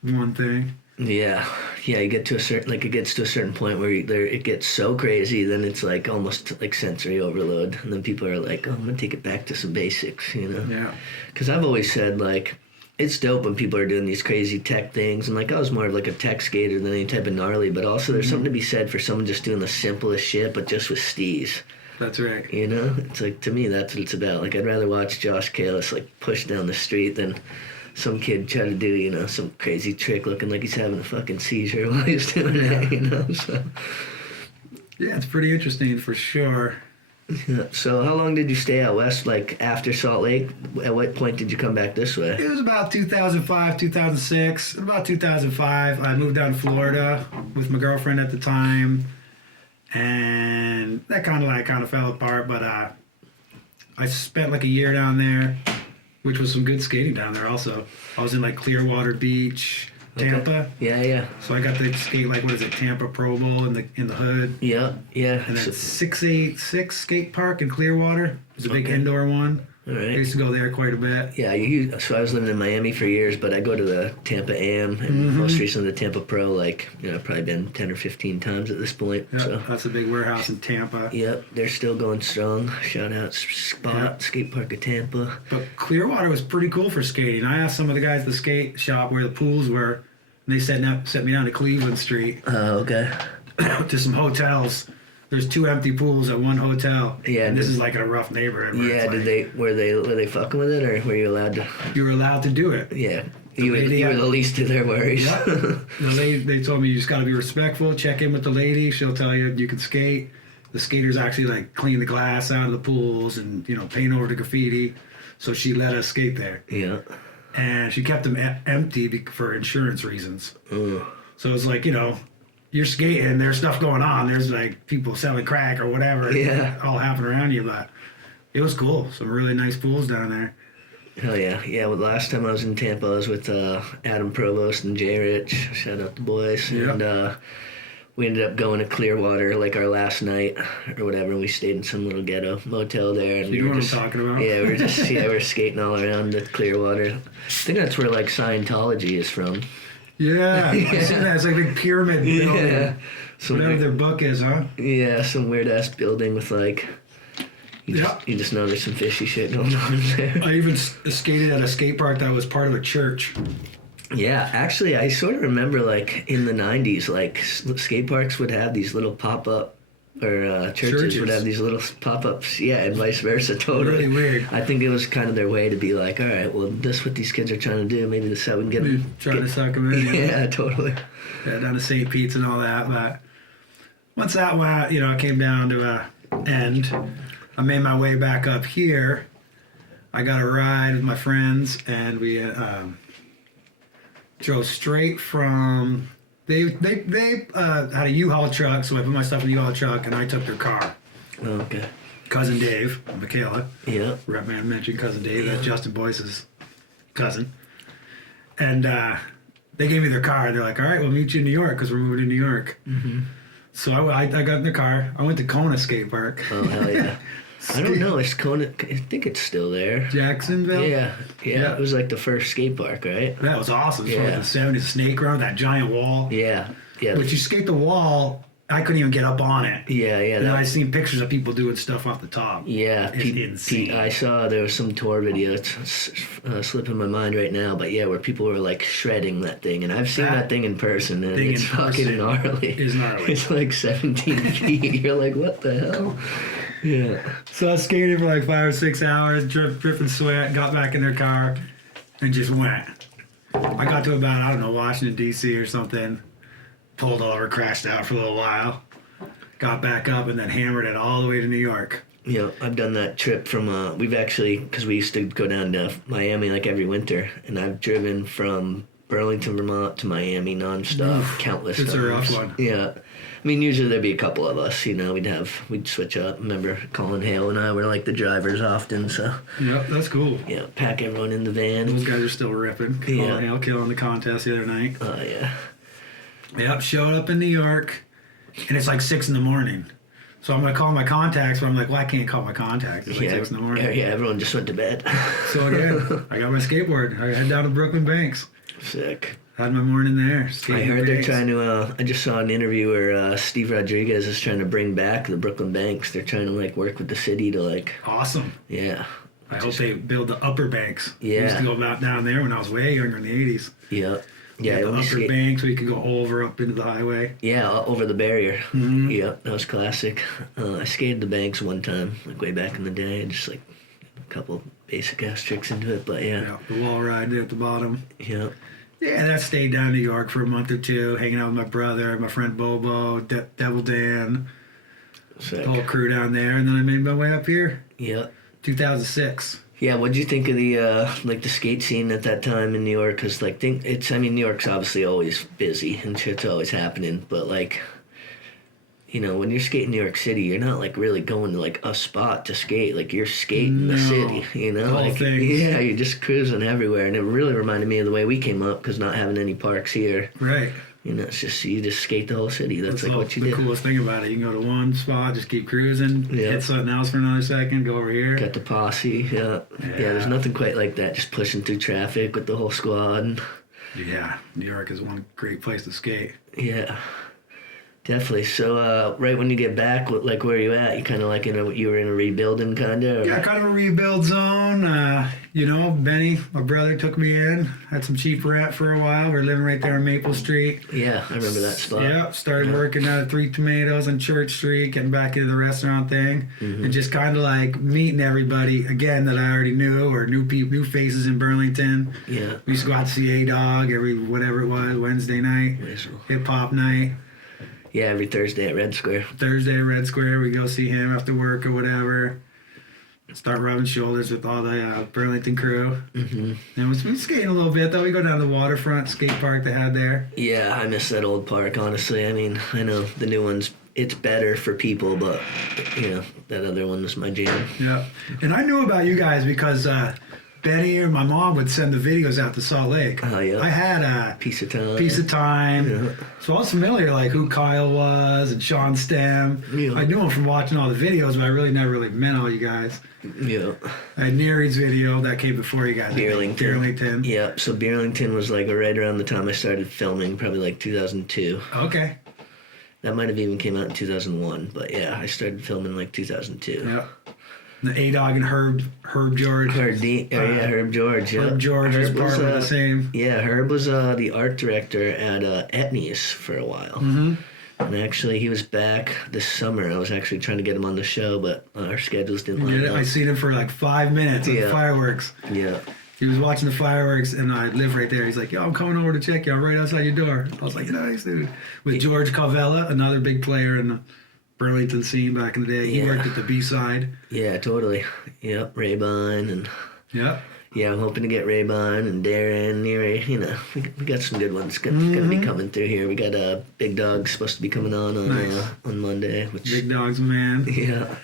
one thing. Yeah, you get to a certain it gets to a certain point where it gets so crazy, then it's like almost like sensory overload, and then people are like, "Oh, I'm gonna take it back to some basics," you know? Yeah. Because I've always said like, it's dope when people are doing these crazy tech things, and like I was more of like a tech skater than any type of gnarly, but also there's something to be said for someone just doing the simplest shit, but just with steez. That's right. You know, it's like to me that's what it's about. Like I'd rather watch Josh Kalis like push down the street than some kid try to do, you know, some crazy trick looking like he's having a fucking seizure while he's doing it, you know. So yeah, it's pretty interesting for sure. Yeah. So how long did you stay out west? Like after Salt Lake, at what point did you come back this way? It was about 2005, 2006. About 2005, I moved down to Florida with my girlfriend at the time, and that kind of fell apart. But I spent like a year down there, which was some good skating down there. Also, I was in like Clearwater Beach, Tampa. Okay. Yeah. So I got to skate like Tampa Pro Bowl in the hood. Yeah. And then 686 skate park in Clearwater. It was a big indoor one. All right. I used to go there quite a bit. Yeah, so I was living in Miami for years, but I go to the Tampa AM and most recently the Tampa Pro, like, you know, I've probably been 10 or 15 times at this point. Yeah, so. that's a big warehouse in Tampa. Yep, they're still going strong. Shout out Spot, Skate Park of Tampa. But Clearwater was pretty cool for skating. I asked some of the guys at the skate shop where the pools were, and they set me down to Cleveland Street. Oh, okay. To some hotels. There's 2 empty pools at one hotel. Yeah, and this is like in a rough neighborhood. Yeah, were they fucking with it, or were you allowed to? You were allowed to do it. Yeah, you were the least of their worries. Yeah. They told me you just got to be respectful. Check in with the lady. She'll tell you can skate. The skaters actually like clean the glass out of the pools and paint over the graffiti. So she let us skate there. Yeah. And she kept them empty for insurance reasons. So it's like you're skating, there's stuff going on. There's like people selling crack or whatever. All happening around you, but it was cool. Some really nice pools down there. Hell yeah. Yeah, well, last time I was in Tampa, I was with Adam Provost and Jay Rich. Shout out the boys. Yeah. And we ended up going to Clearwater like our last night or whatever. And we stayed in some little ghetto motel there. And You know what I'm talking about? Yeah, we were skating all around the Clearwater. I think that's where like Scientology is from. Yeah, I see that. It's like a big pyramid building. Yeah. Whatever their book is, huh? Yeah, some weird ass building with like. You just know there's some fishy shit going on in there. I even skated at a skate park that was part of a church. Yeah, actually, I sort of remember like in the 90s, like skate parks would have these little pop-up, or churches would have these little pop-ups, yeah, and vice versa, totally. Really weird. I think it was kind of their way to be like, all right, well, this is what these kids are trying to do. Maybe this is how we can get them. Trying to suck them in. Yeah, totally. Yeah, down to St. Pete's and all that. But once that went, I came down to an end. I made my way back up here. I got a ride with my friends, and we drove straight from. They had a U-Haul truck, so I put my stuff in the U-Haul truck, and I took their car. Okay. Cousin Dave, Michaela. Yeah. Rep man mentioned Cousin Dave. That's Justin Boyce's cousin. And they gave me their car. They're like, all right, we'll meet you in New York because we're moving to New York. Mm-hmm. So I got in the car. I went to Kona Skate Park. Oh, hell yeah. I don't know. It's Kona. I think it's still there. Jacksonville? Yeah. It was like the first skate park, right? That was awesome. It's Yeah. like the 70s snake run, that giant wall. Yeah. But you skate the wall, I couldn't even get up on it. Yeah. And then I seen pictures of people doing stuff off the top. Yeah, It's insane. I saw there was some tour video. It's slipping my mind right now, but yeah, where people were like shredding that thing, and I've seen that thing in person, and it's fucking gnarly. It's gnarly. It's like 17 feet. You're like, what the hell? Yeah. So I skated for like 5 or 6 hours, dripping sweat, got back in their car, and just went. I got to about, I don't know, Washington, D.C. or something, pulled over, crashed out for a little while, got back up, and then hammered it all the way to New York. Yeah, I've done that trip from, we've actually, because we used to go down to Miami like every winter, and I've driven from Burlington, Vermont to Miami nonstop countless times. It's a rough one. Yeah. I mean, usually there'd be a couple of us, we'd switch up. Remember, Colin Hale and I were like the drivers often, so. Yep, that's cool. Yeah, pack everyone in the van. Those guys are still ripping. Yeah. Hale killing the contest the other night. Oh, yeah. Yep, showed up in New York, and it's like 6 a.m. So I'm going to call my contacts, but I'm like, well, I can't call my contacts. It's like 6 a.m. Yeah, everyone just went to bed. So again, I got my skateboard. I head down to Brooklyn Banks. Sick. Had my morning there. I heard they're trying to, I just saw an interview where Steve Rodriguez is trying to bring back the Brooklyn Banks. They're trying to like work with the city to like. Awesome. Yeah. I hope they build the upper banks. Yeah. I used to go about down there when I was way younger in the 80s. Yeah. Yeah, the upper banks where you could go over up into the highway. Yeah, over the barrier. Mm-hmm. Yeah, that was classic. I skated the banks one time, like way back in the day. Just like a couple basic ass tricks into it, but yeah. Yeah, the wall ride there at the bottom. Yeah. Yeah, and I stayed down in New York for a month or two, hanging out with my brother, my friend Bobo, Devil Dan, Sick. the whole crew down there, and then I made my way up here. Yeah. 2006. Yeah, what'd you think of the like the skate scene at that time in New York? Because like New York's obviously always busy and shit's always happening, but like, when you're skating New York City, you're not like really going to like a spot to skate. Like you're skating the city, All things. Yeah, you're just cruising everywhere, and it really reminded me of the way we came up because not having any parks here. Right. It's just you just skate the whole city. That's like what you the did. The coolest thing about it, you can go to one spot, just keep cruising, Yeah. hit something else for another second, go over here. Got the posse. Yeah. There's nothing quite like that. Just pushing through traffic with the whole squad. Yeah, New York is one great place to skate. Yeah. Definitely. So, right when you get back, like where are you at? You kind of like you were in a rebuilding kind of? Yeah, kind of a rebuild zone. Benny, my brother, took me in. Had some cheap rent for a while. We were living right there on Maple Street. Yeah, I remember that spot. Yeah, started working out at Three Tomatoes on Church Street, getting back into the restaurant thing, and just kind of like meeting everybody again that I already knew or new faces in Burlington. Yeah. We used to go out to see A-Dog every whatever it was, Wednesday night, hip hop night. Yeah, every Thursday at Red Square. Thursday at Red Square, we go see him after work or whatever. Start rubbing shoulders with all the Burlington crew. Mm-hmm. And we're skating a little bit, though. We go down to the waterfront skate park they had there. Yeah, I miss that old park, honestly. I mean, I know the new one's, it's better for people, but, that other one was my jam. Yeah. And I knew about you guys because Benny or my mom would send the videos out to Salt Lake. Oh, yeah. I had a Piece of Time. Yeah. So I was familiar, like, who Kyle was and Shaun Stem. Yeah. I knew him from watching all the videos, but I really never met all you guys. Yeah. I had Neary's video that came before you guys. Burlington. Yeah, so Burlington was like right around the time I started filming, probably like 2002. Okay. That might have even came out in 2001, but yeah, I started filming like 2002. Yeah. The A-Dog and Herb George. Herb George. Yeah. Herb George is part of the same. Yeah, Herb was the art director at Etnies for a while. Mm-hmm. And actually, he was back this summer. I was actually trying to get him on the show, but our schedules didn't line up. I seen him for like 5 minutes at the fireworks. Yeah. He was watching the fireworks, and I live right there. He's like, yo, I'm coming over to check you. I'm right outside your door. I was like, nice, dude. With George Cavella, another big player in the Burlington scene back in the day. He worked at the B-side. Yeah, totally. Yep, Ray-Bine and... Yep. Yeah, I'm hoping to get Ray-Bine and Darren. You know, we got some good ones gonna be coming through here. We got Big Dog supposed to be coming on Monday. Which, Big Dog's man. Yeah.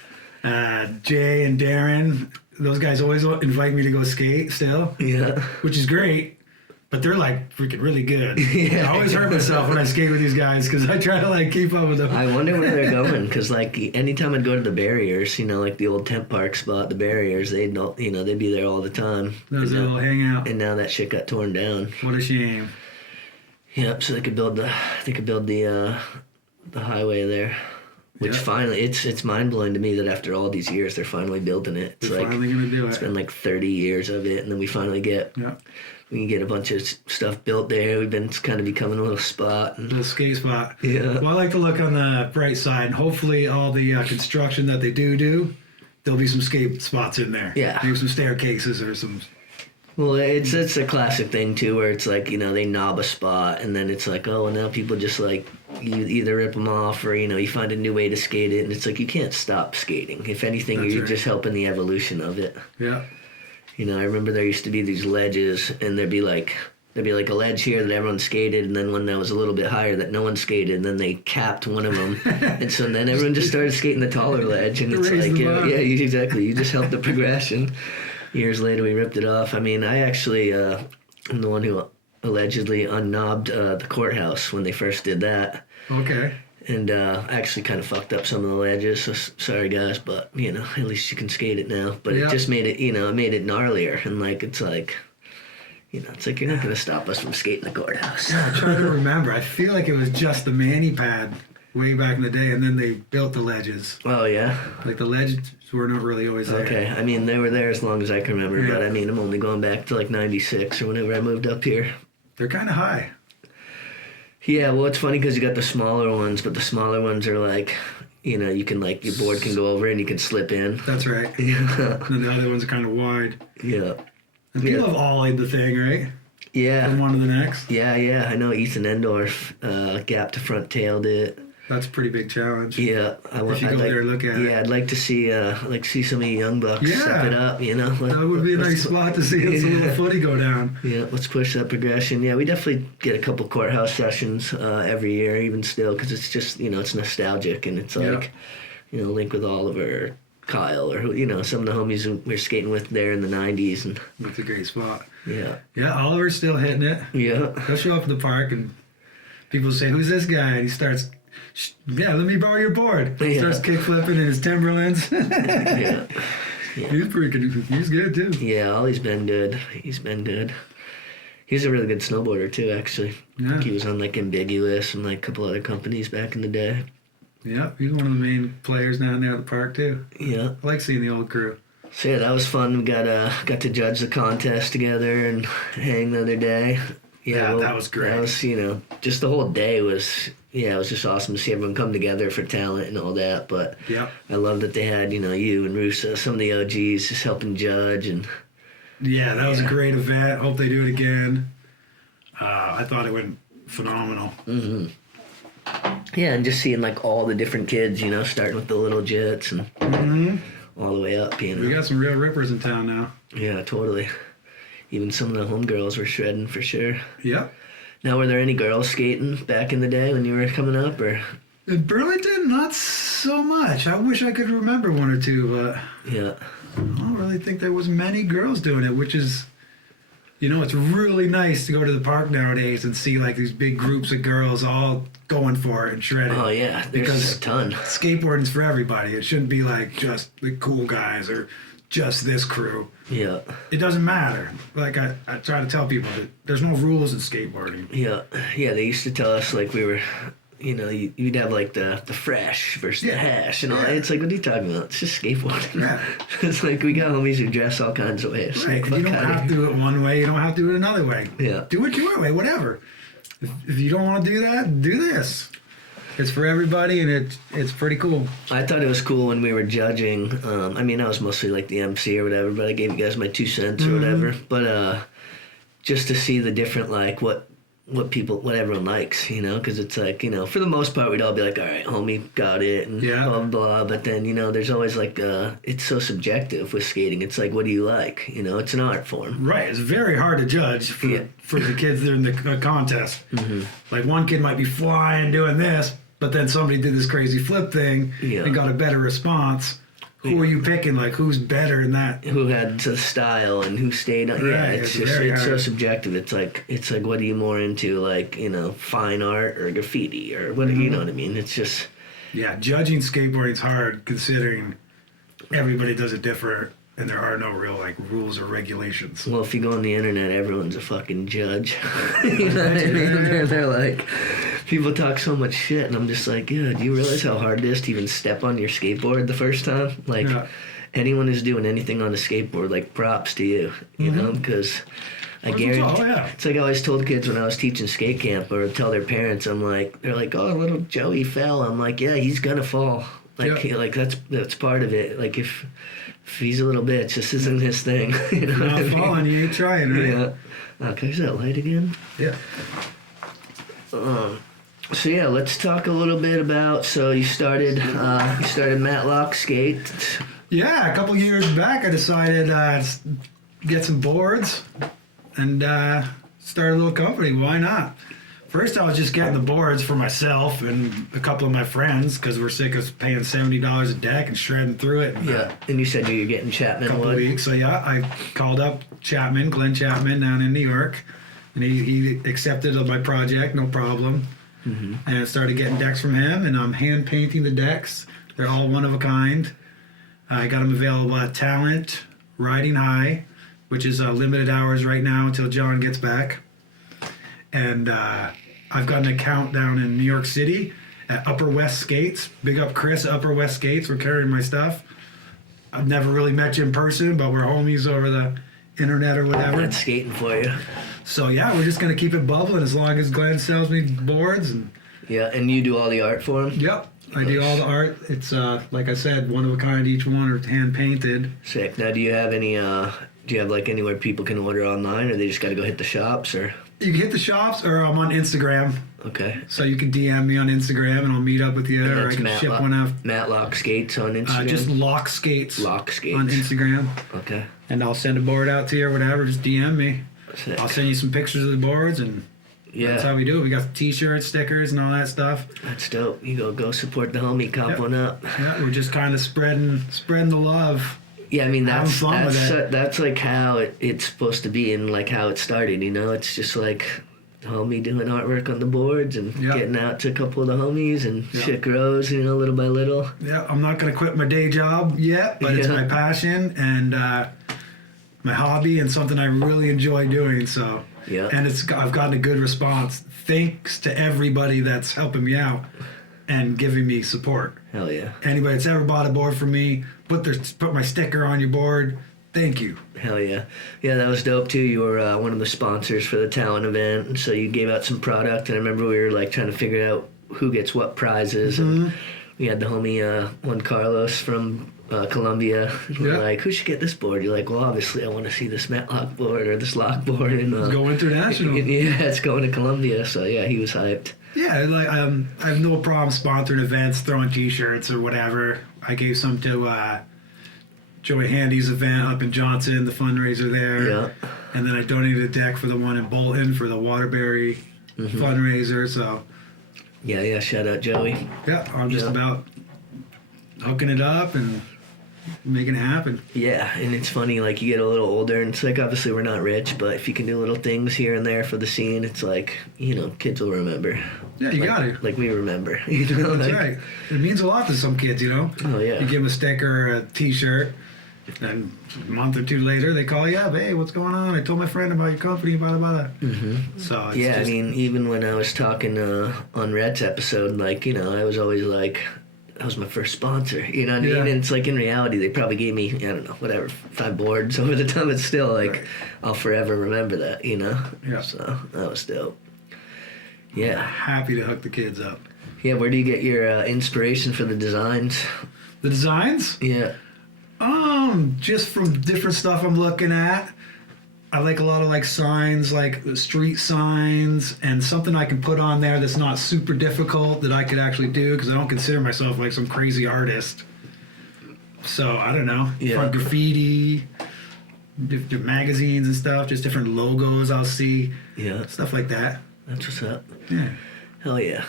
Jay and Darren, those guys always invite me to go skate still. Yeah. Which is great. But they're like freaking really good. Yeah. I always hurt myself when I skate with these guys because I try to like keep up with them. I wonder where they're going because like anytime I'd go to the barriers, you know, like the old tent park spot, the barriers, they'd be there all the time. Those little hangout. And now that shit got torn down. What a shame. Yep. So they could build the highway there. Which finally, it's mind blowing to me that after all these years, they're finally building it. They're finally gonna do it. It's been like 30 years of it, and then we finally get we can get a bunch of stuff built there. We've been kind of becoming a little spot, little skate spot. Yeah. Well, I like to look on the bright side, and hopefully, all the construction that they do, there'll be some skate spots in there. Yeah. Maybe some staircases or some. Well, it's a classic thing too, where it's like, you know, they knob a spot, and then it's like, oh, well, now people just like you either rip them off or, you know, you find a new way to skate it, and it's like you can't stop skating. If anything, That's you're right. just helping the evolution of it. Yeah. You know, I remember there used to be these ledges, and there'd be like a ledge here that everyone skated, and then one that was a little bit higher that no one skated, and then they capped one of them, and so then everyone just started skating the taller ledge, and it's like, you just helped the progression. Years later, we ripped it off. I mean, I actually am the one who allegedly unknobbed the courthouse when they first did that. Okay. And I actually kind of fucked up some of the ledges, so sorry guys, but, you know, at least you can skate it now. But it just made it, you know, it made it gnarlier, and like, it's like, you know, it's like you're not going to stop us from skating the courthouse. Yeah, I'm trying to remember. I feel like it was just the mani pad way back in the day, and then they built the ledges. Oh, yeah? Like, the ledges were not really always there. Okay, I mean, they were there as long as I can remember, but I mean, I'm only going back to like 96 or whenever I moved up here. They're kind of high. Yeah, well, it's funny because you got the smaller ones, but the smaller ones are like, you know, you can like, your board can go over and you can slip in. That's right. Yeah. And the other ones are kind of wide. Yeah. And people have ollied the thing, right? Yeah. From one to the next. Yeah. I know Ethan Endorf gap to front tailed it. That's a pretty big challenge. Yeah. If you go there and look at it. Yeah, I'd like to see some of you young bucks step it up, you know. That would be a nice spot to see a little footy go down. Yeah, let's push that progression. Yeah, we definitely get a couple courthouse sessions every year, even still, because it's just, you know, it's nostalgic, and it's like, you know, link with Oliver, Kyle, or, you know, some of the homies who we were skating with there in the 90s. And that's a great spot. Yeah. Yeah, Oliver's still hitting it. Yeah. He'll show up in the park, and people say, who's this guy? And he starts, let me borrow your board. He starts kick flipping in his Timberlands. Yeah. He's good too. Yeah, Ollie's been good. He's a really good snowboarder too, actually. Yeah. Like he was on like Ambiguous and like a couple other companies back in the day. Yeah, he's one of the main players down there at the park too. Yeah. I like seeing the old crew. So yeah, that was fun. We got to judge the contest together and hang the other day. Yeah, that was great. That was, you know, just the whole day was, it was just awesome to see everyone come together for talent and all that. But I love that they had, you know, you and Russo, some of the OGs just helping judge. And yeah, that was a great event. Hope they do it again. I thought it went phenomenal. Mm-hmm. Yeah, and just seeing like all the different kids, you know, starting with the little jits and all the way up, you know. We got some real rippers in town now. Yeah, totally. Even some of the homegirls were shredding for sure. Yeah. Now, were there any girls skating back in the day when you were coming up, or? In Burlington, not so much. I wish I could remember one or two, but yeah, I don't really think there was many girls doing it, which is, you know, it's really nice to go to the park nowadays and see like these big groups of girls all going for it and shredding. Oh yeah, there's a ton. Skateboarding's for everybody. It shouldn't be like just the cool guys or just this crew. Yeah. It doesn't matter. Like I try to tell people that there's no rules in skateboarding. Yeah. Yeah, they used to tell us like we were you know, you'd have like the fresh versus the hash and all that. It's like, what are you talking about? It's just skateboarding. Yeah. It's like we got homies who dress all kinds of ways. Right. You don't have to do it one way. You don't have to do it another way. Yeah. Do it your way, whatever. If you don't want to do that, do this. It's for everybody, and it's pretty cool. I thought it was cool when we were judging. I mean, I was mostly like the MC or whatever, but I gave you guys my 2 cents or whatever. But just to see the different, like, what everyone likes, you know, because it's like, you know, for the most part, we'd all be like, all right, homie, got it, and blah, blah, blah. But then, you know, there's always like, it's so subjective with skating. It's like, what do you like? You know, it's an art form. Right. It's very hard to judge for the kids that are in the contest. Mm-hmm. Like, one kid might be flying doing this, but then somebody did this crazy flip thing and got a better response. Who are you picking? Like, who's better in that? Who had the style and who stayed on? Yeah, it's so subjective. It's like, what are you more into? Like, you know, fine art or graffiti or what? You know what I mean? It's just. Yeah, judging skateboarding's hard considering everybody does it different and there are no real like rules or regulations. Well, if you go on the internet, everyone's a fucking judge. You know what I mean? They're like, people talk so much shit, and I'm just like, yeah, do you realize how hard it is to even step on your skateboard the first time? Like, anyone who's doing anything on a skateboard, like, props to you, you know, because I guarantee. It's like I always told kids when I was teaching skate camp, or tell their parents, I'm like, they're like, oh, little Joey fell. I'm like, yeah, he's gonna fall. Like, like that's part of it. Like, if he's a little bitch, this isn't his thing. You know, not falling, you ain't trying, right? Yeah. Can I use that light again? Yeah. So yeah, let's talk a little bit about. So you started Matlock Skate. Yeah, a couple years back, I decided to get some boards and start a little company. Why not? First, I was just getting the boards for myself and a couple of my friends because we're sick of paying $70 a deck and shredding through it. And, and you said you were getting Chapman. A couple weeks. So yeah, I called up Glenn Chapman down in New York, and he accepted my project, no problem. Mm-hmm. And I started getting decks from him, and I'm hand painting the decks. They're all one of a kind. I got them available at Talent, Riding High, which is limited hours right now until John gets back. And I've got an account down in New York City at Upper West Skates. Big up Chris at Upper West Skates for carrying my stuff. I've never really met you in person, but we're homies over the internet or whatever. That's skating for you. So yeah, we're just gonna keep it bubbling as long as Glenn sells me boards. And and you do all the art for him? Yep, I do all the art. It's like I said, one of a kind. Each one are hand painted. Sick. Now, do you have any? Do you have like anywhere people can order online, or they just got to go hit the shops, or? You can hit the shops, or I'm on Instagram. Okay. So you can DM me on Instagram, and I'll meet up with you, or I can ship one out. Matlock Skates on Instagram? Just Lock Skates. Lock Skates. On Instagram. Okay. And I'll send a board out to you or whatever. Just DM me. Sick. I'll send you some pictures of the boards, and that's how we do it. We got T-shirts, stickers, and all that stuff. That's dope. You go support the homie, cop one up. Yeah, we're just kind of spreading the love. Yeah, I mean that's like how it's supposed to be and like how it started. You know, it's just like homie doing artwork on the boards and getting out to a couple of the homies and shit grows, you know, little by little. Yeah, I'm not gonna quit my day job yet, but it's my passion and my hobby and something I really enjoy doing. So and I've gotten a good response. Thanks to everybody that's helping me out and giving me support. Hell yeah. Anybody that's ever bought a board from me, put my sticker on your board. Thank you. Hell yeah. Yeah, that was dope too. You were one of the sponsors for the talent event, and so you gave out some product, and I remember we were like trying to figure out who gets what prizes, and we had the homie Juan Carlos from Colombia. We're like, who should get this board? You're like, well, obviously I want to see this Matlock board or this lock board. And go international. Yeah, it's going to Colombia, so yeah, he was hyped. Yeah, like I have no problem sponsoring events, throwing T-shirts or whatever. I gave some to Joey Handy's event up in Johnson, the fundraiser there. Yeah. And then I donated a deck for the one in Bolton for the Waterbury fundraiser. So. Yeah, shout out Joey. Yeah, I'm just about hooking it up and making it happen. Yeah, and it's funny, like, you get a little older, and it's like, obviously we're not rich, but if you can do little things here and there for the scene, it's like, you know, kids will remember. Yeah, you got it. Like we remember. You know, that's right. It means a lot to some kids, you know? Oh, yeah. You give them a sticker or a T-shirt, And a month or two later, they call you up. Hey, what's going on? I told my friend about your company, blah, blah, blah. Mm-hmm. So it's Yeah, just, I mean, even when I was talking on Rhett's episode, like, you know, I was always like, that was my first sponsor, you know what I mean? Yeah. And it's like, in reality, they probably gave me, I don't know, whatever, 5 boards over the time. It's still like, Right. I'll forever remember that, you know? Yeah. So that was dope. Yeah. happy to hook the kids up. Yeah, where do you get your inspiration for the designs? The designs? Yeah. Just from different stuff I'm looking at. I like a lot of like signs, like the street signs, and something I can put on there that's not super difficult that I could actually do, because I don't consider myself like some crazy artist. So I don't know, Yeah. front graffiti, different magazines and stuff, just different logos I'll see, Yeah. stuff like that. That's what's up. Yeah. Hell yeah.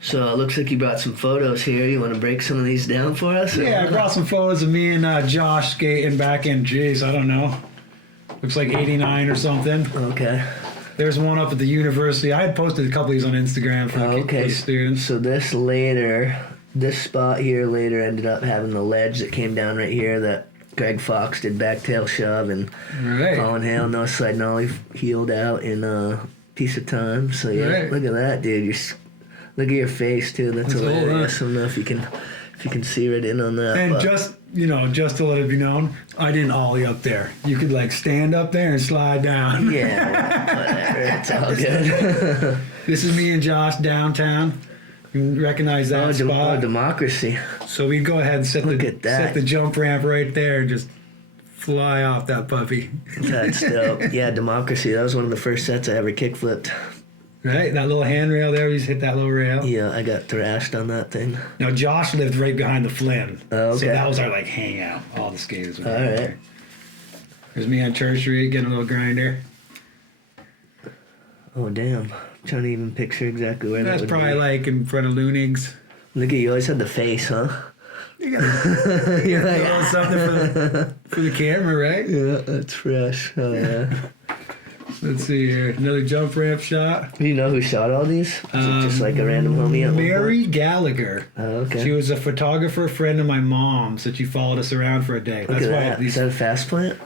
So it looks like you brought some photos here. You want to break some of these down for us? Yeah, I brought some photos of me and Josh skating back in, geez, I don't know. Looks like 89 or something. Okay. There's one up at the university. I had posted a couple of these on Instagram for the students. So this spot here later ended up having the ledge that came down right here that Greg Fox did backtail shove, and Right. Colin Hale no slide nollie healed out in a piece of time. So yeah, Right. look at that, dude. Look at your face too. That's That's hilarious. old, huh? I don't know if you can see right in on that. And but- just to let it be known, I didn't ollie up there. You could like stand up there and slide down. yeah, whatever. It's all good. This is me and Josh downtown. You can recognize that spot. Democracy. So we go ahead and set Look at that. set the jump ramp right there and just fly off that puppy. That's dope. Yeah, Democracy. That was one of the first sets I ever kickflipped. Right? That little handrail there, we just hit that little rail. Yeah, I got thrashed on that thing. Now Josh lived right behind the Flynn. Oh, okay. So that was our like hangout. All the skaters would be All there. right. There's me on Church Street getting a little grinder. Oh, damn. I'm trying to even picture exactly where That's that would probably be. like in front of Lunig's. Look at you. Always had the face, huh? You got a You're little something for the camera, right? Yeah, that's fresh. Oh, yeah. Let's see here. Another jump ramp shot. Do you know who shot all these? Is it just like a random homie at one Mary point? Gallagher. Oh, okay. She was a photographer friend of my mom's that she followed us around for a day. Look at that. Is that a fast plant?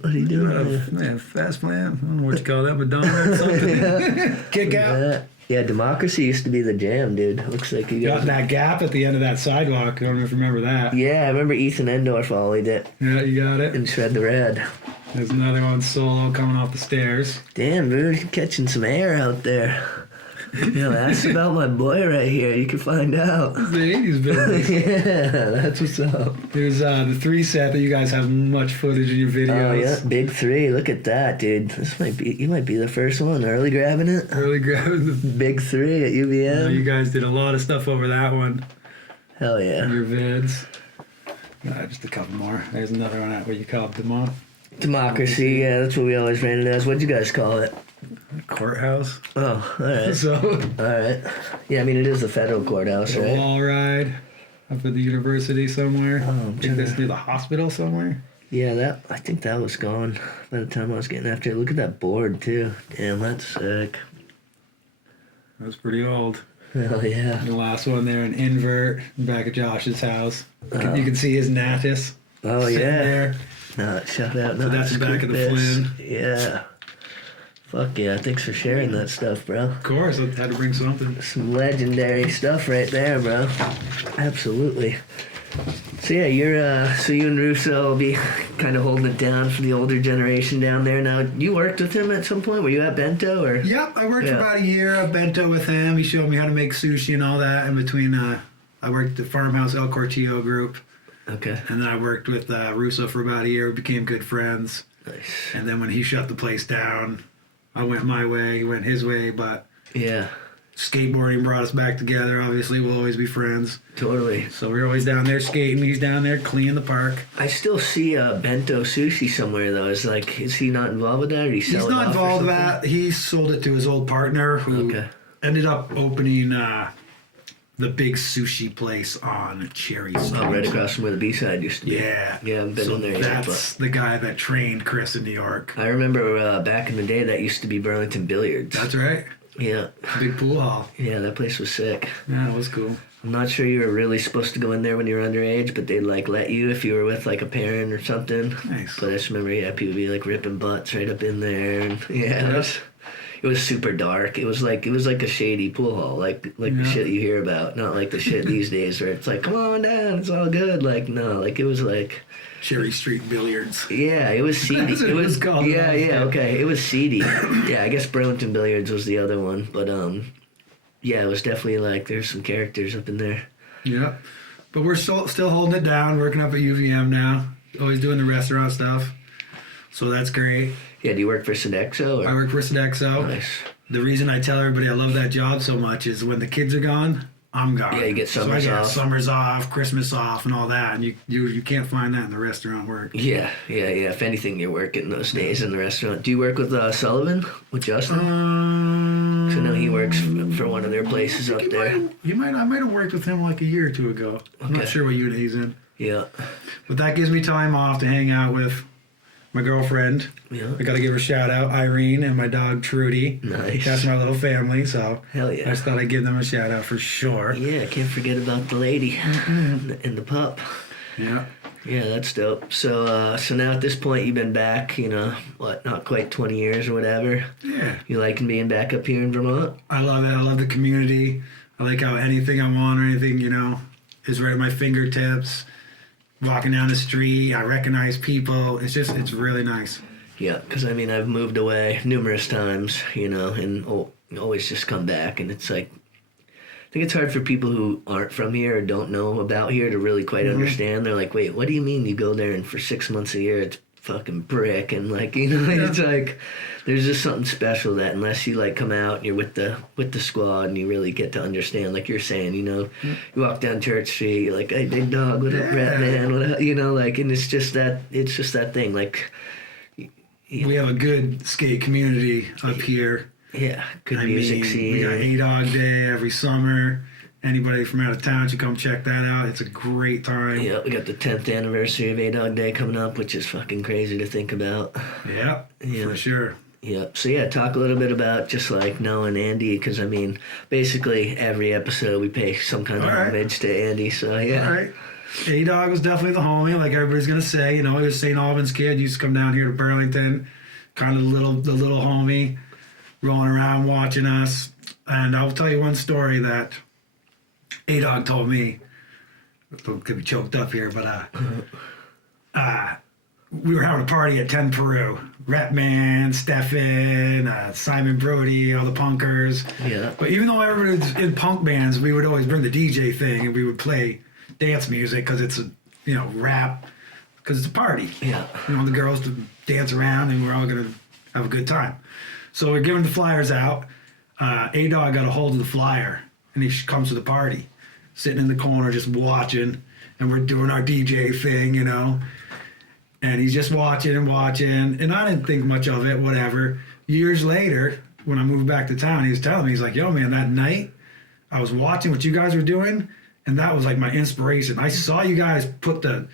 What are you doing? Man, fast plan. I don't know what you call that, Madonna or something. Kick out. Yeah, Democracy used to be the jam, dude. Looks like you Got guys. that gap at the end of that sidewalk. I don't know if you remember that. Yeah, I remember Ethan Endorf ollied it Yeah, you got it. and shred the red. There's another one solo coming off the stairs. Damn, dude, you're catching some air out there. Ask about my boy right here. You can find out. It's the 80s business. Yeah, that's what's up. There's the 3 set that you guys have much footage in your videos. Oh yeah, big 3. Look at that, dude. You might be the first one. Early grabbing it. Early grabbing the. Big 3 at UVM. You guys did a lot of stuff over that one. Hell In yeah. your vids. Just a couple more. There's another one at what you call it, Democracy. Yeah, that's what we always ran it as. What'd you guys call it? Courthouse. Oh, all right. So All right. Yeah, I mean it is the federal courthouse, a right? wall ride up at the university somewhere. Oh, I'm I think trying that's to- near the hospital somewhere. Yeah, I think that was gone by the time I was getting after it. Look at that board too. Damn, that's sick. That was pretty old. Hell yeah. The last one there, an invert back at Josh's house. You can see his Natus. Oh sitting yeah. There. No, shout out. No, So that's the back of the this. Flynn. Yeah. Fuck yeah. Thanks for sharing that stuff, bro. Of course, I had to bring something. Some legendary stuff right there, bro. Absolutely. So yeah, you and Russo will be kind of holding it down for the older generation down there. Now, you worked with him at some point. Were you at Bento or? Yep, I worked Yeah. for about a year at Bento with him. He showed me how to make sushi and all that. In between, I worked at the Farmhouse El Cortillo group, Okay. and then I worked with Russo for about a year. We became good friends. Nice. And then when he shut the place down, I went my way, he went his way, but Yeah. skateboarding brought us back together. Obviously, we'll always be friends. Totally. So we're always down there skating. He's down there cleaning the park. I still see Bento Sushi somewhere though. Is he not involved with that, or He's not involved with that. He sold it to his old partner, who Okay. ended up opening the big sushi place on Cherry Street. Oh, right across from where the B-side used to be. Yeah. Yeah, I haven't been So in there yet. that's the guy that trained Chris in New York. I remember back in the day that used to be Burlington Billiards. That's right. Yeah. Big pool hall. Yeah, that place was sick. Yeah, it was cool. I'm not sure you were really supposed to go in there when you were underage, but they'd like let you if you were with like a parent or something. Nice. But I just remember, people would be like ripping butts right up in there, and it was super dark. It was like a shady pool hall, like the shit you hear about, not like the shit these days where it's like, come on down, it's all good. Like no, like it was like Cherry Street Billiards. Yeah, it was seedy. That's what it was called. Okay, it was seedy. Yeah, I guess Burlington Billiards was the other one, but yeah, it was definitely like there's some characters up in there. Yeah, but we're still holding it down, working up at UVM now. Always doing the restaurant stuff, so that's great. Yeah, do you work for Sodexo? I work for Sodexo. Nice. The reason I tell everybody I love that job so much is when the kids are gone, I'm gone. Yeah, you get summers off. Summers off, Christmas off, and all that, and you can't find that in the restaurant work. Yeah. If anything, you're working those days in the restaurant. Do you work with Sullivan, with Justin? 'Cause I know he works for one of their places up there. I might have worked with him like a year or two ago. I'm not sure what unit he's in. Yeah. But that gives me time off to hang out with my girlfriend. Yeah. I got to give her a shout out, Irene, and my dog Trudy. Nice. That's my little family, so Hell yeah. I just thought I'd give them a shout out for sure. Yeah, can't forget about the lady and the pup. Yeah. Yeah, that's dope. So now at this point, you've been back, not quite 20 years or whatever. Yeah. You liking being back up here in Vermont? I love it. I love the community. I like how anything I want or anything, is right at my fingertips. Walking down the street, I recognize people. It's really nice. Yeah, because I've moved away numerous times, and always just come back, and it's like, I think it's hard for people who aren't from here or don't know about here to really quite understand. They're like, wait, what do you mean you go there and for 6 months a year it's fucking brick, and it's like there's just something special that unless you like come out and you're with the squad and you really get to understand, like you're saying, you walk down Church Street, you're like, hey big dog, what up, rat man, what up, and it's just that thing, like we have a good skate community up here. Yeah, good music scene. We got A-Dog Day every summer. Anybody from out of town should come check that out. It's a great time. Yeah, we got the 10th anniversary of A-Dog Day coming up, which is fucking crazy to think about. Yeah, for sure. Yeah, so talk a little bit about just like knowing Andy, because basically every episode we pay some kind of homage to Andy, so yeah. All right. A-Dog was definitely the homie, like everybody's going to say. He was a St. Albans kid, used to come down here to Burlington, kind of the little homie, rolling around watching us. And I'll tell you one story that A-Dog told me. Could be choked up here, but we were having a party at 10 Peru. Ratman, Stefan, Simon Brody, all the punkers. Yeah. But even though everybody was in punk bands, we would always bring the DJ thing and we would play dance music because it's rap, because it's a party. Yeah. The girls to dance around and we're all going to have a good time. So we're giving the flyers out. A-Dog got a hold of the flyer and he comes to the party, sitting in the corner just watching, and we're doing our DJ thing, and he's just watching, and I didn't think much of it, whatever. Years later, when I moved back to town, he was telling me, he's like, yo, man, that night I was watching what you guys were doing, and that was like my inspiration. I saw you guys put the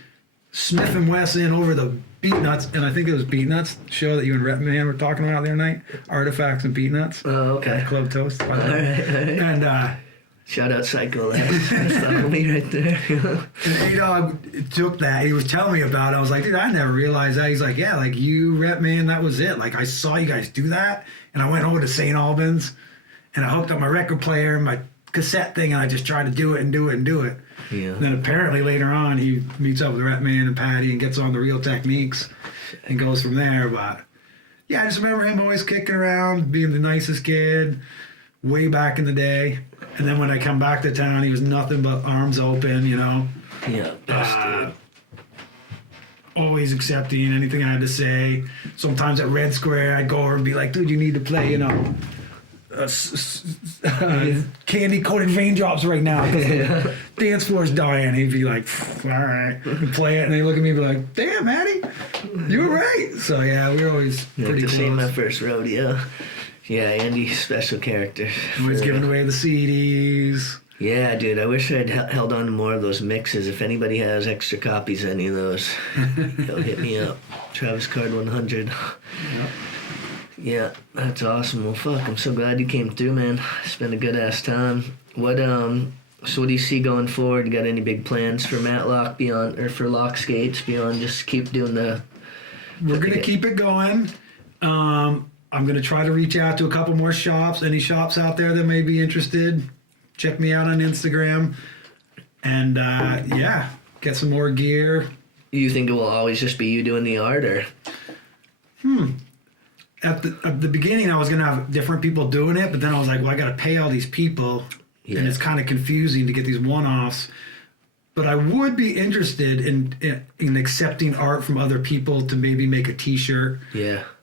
Smith & Wesson over the Beatnuts, and I think it was Beatnuts show that you and Repman were talking about the other night, Artifacts and Beatnuts. Oh, okay. Club Toast. All right. And shout out Psycho Labs. That's the homie right there. And A-Dog took that. He was telling me about it. I was like, dude, I never realized that. He's like, yeah, like you, Repman, that was it. Like I saw you guys do that, and I went over to St. Albans, and I hooked up my record player and my cassette thing, and I just tried to do it. Yeah. And then apparently later on, he meets up with Ratman and Patty and gets on the Real Techniques and goes from there. But yeah, I just remember him always kicking around, being the nicest kid way back in the day. And then when I come back to town, he was nothing but arms open, Yeah, best dude. Always accepting anything I had to say. Sometimes at Red Square, I'd go over and be like, dude, you need to play, candy-coated raindrops right now. The dance floor's dying. He'd be like, all right, and play it. And he'd look at me and be like, damn, Matty, you were right. So, yeah, we were always pretty close. To see my first rodeo. Yeah, Andy, special character. Always giving away the CDs. Yeah, dude, I wish I'd held on to more of those mixes. If anybody has extra copies of any of those, they'll hit me up. Travis Card 100. Yep. Yeah, that's awesome. Well, fuck, I'm so glad you came through, man. It's been a good ass time. What So what do you see going forward? You got any big plans for Matlock beyond, or for Lock Skates beyond just keep doing the... We're going to keep it going. I'm going to try to reach out to a couple more shops. Any shops out there that may be interested, check me out on Instagram. And, get some more gear. You think it will always just be you doing the art, or... At the beginning, I was going to have different people doing it, but then I was like, well, I got to pay all these people, and it's kind of confusing to get these one-offs. But I would be interested in accepting art from other people to maybe make a T-shirt,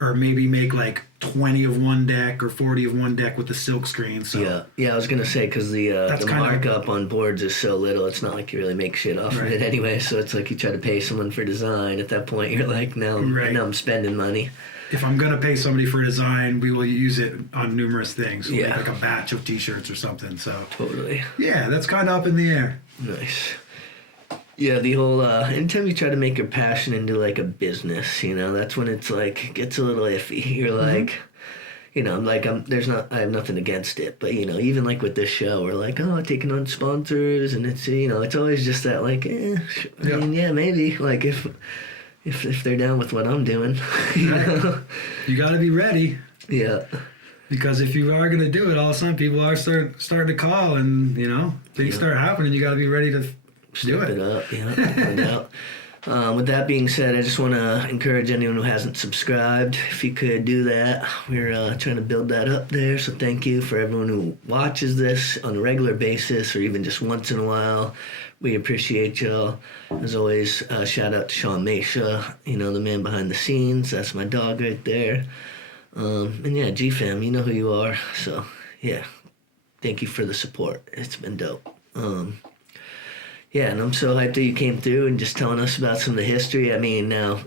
or maybe make like 20 of one deck or 40 of one deck with the silk screen. So I was gonna say, because the markup on boards is so little, it's not like you really make shit off of it anyway. So it's like you try to pay someone for design. At that point, you're like, now I'm spending money. If I'm going to pay somebody for a design, we will use it on numerous things. Like a batch of T-shirts or something. So totally. Yeah, that's kind of up in the air. Nice. Yeah, the whole, anytime you try to make your passion into like a business, that's when it's like, gets a little iffy. You're like, I have nothing against it. But, even like with this show, we're like, taking on sponsors. And it's, it's always just that like, maybe. Like if they're down with what I'm doing, you got to be ready. Yeah. Because if you are going to do it, all of a sudden people are starting to call, and things start happening. You got to be ready to do it. Up, no doubt. With that being said, I just want to encourage anyone who hasn't subscribed, if you could do that. We're trying to build that up there, so thank you for everyone who watches this on a regular basis or even just once in a while. We appreciate y'all. As always, shout out to Shaun, the man behind the scenes. That's my dog right there. And G-Fam, you know who you are. So, thank you for the support. It's been dope. And I'm so hyped that you came through and just telling us about some of the history. I mean, now,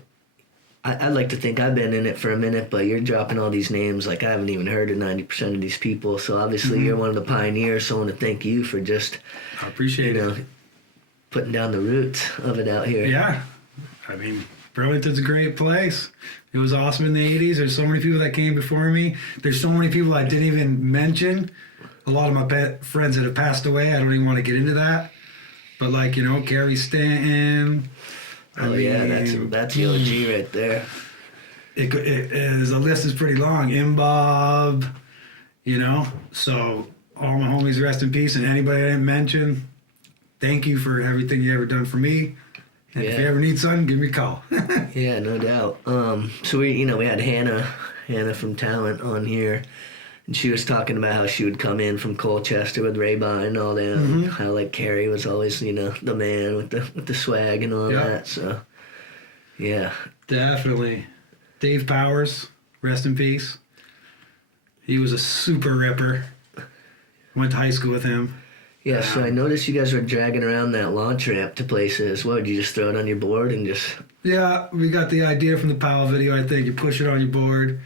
I'd like to think I've been in it for a minute, but you're dropping all these names like I haven't even heard of 90% of these people. So obviously you're one of the pioneers, so I want to thank you for just... I appreciate it. Putting down the roots of it out here. Yeah. I mean, Burlington's a great place. It was awesome in the 80s. There's so many people that came before me. There's so many people I didn't even mention. A lot of my friends that have passed away, I don't even want to get into that. But like, Gary Stanton. That's the OG right there. The list is pretty long. Imbob, So all my homies rest in peace. And anybody I didn't mention, thank you for everything you ever done for me. And if you ever need something, give me a call. Yeah, no doubt. So we had Hannah from Talent on here, and she was talking about how she would come in from Colchester with Ray-Ban and all that. How like Carrie was always, the man with the swag and all that. So, yeah, definitely. Dave Powers, rest in peace. He was a super ripper. Went to high school with him. Yeah, so I noticed you guys were dragging around that launch ramp to places. What, did you just throw it on your board and just... Yeah, we got the idea from the Powell video, I think. You push it on your board,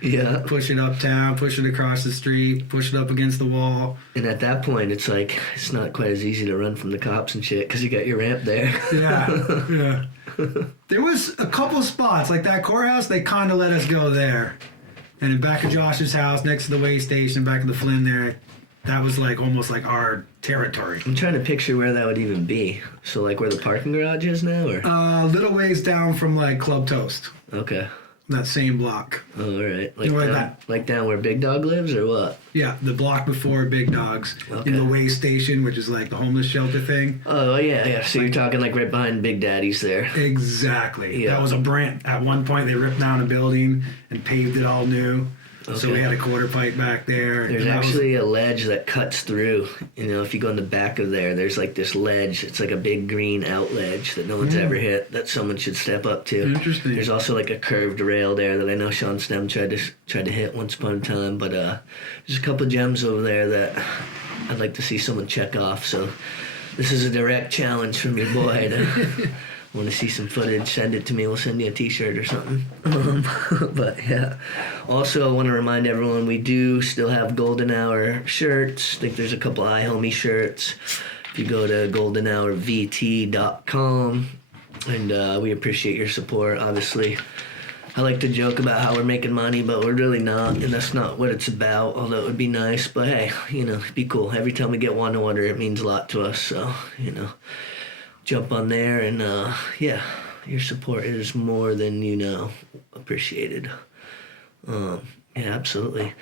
push it uptown, push it across the street, push it up against the wall. And at that point, it's like, it's not quite as easy to run from the cops and shit because you got your ramp there. Yeah. There was a couple spots, like that courthouse, they kind of let us go there. And in back of Josh's house, next to the way station, back of the Flynn there, that was like almost like our territory. I'm trying to picture where that would even be. So like where the parking garage is now, or? Little ways down from like Club Toast. Okay. That same block. Oh, all right. Like down where Big Dog lives, or what? Yeah, the block before Big Dog's. Okay. In the way station, which is like the homeless shelter thing. Oh, yeah. So you're talking like right behind Big Daddy's there. Exactly. Yeah. That was a brand. At one point, they ripped down a building and paved it all new. Okay. So we had a quarter pipe back there. There's actually a ledge that cuts through. If you go in the back of there's like this ledge. It's like a big green out ledge that no one's ever hit that someone should step up to. Interesting. There's also like a curved rail there that I know Shaun Stem tried to hit once upon a time. But there's a couple gems over there that I'd like to see someone check off. So this is a direct challenge from your boy to... Want to see some footage, send it to me. We'll send you a t-shirt or something. But yeah. Also, I want to remind everyone we do still have Golden Hour shirts. I think there's a couple iHomie shirts. If you go to goldenhourvt.com. And we appreciate your support, obviously. I like to joke about how we're making money, but we're really not, and that's not what it's about, although it would be nice. But hey, it'd be cool. Every time we get one order, it means a lot to us. So, jump on there, and yeah, your support is more than appreciated. Yeah, absolutely.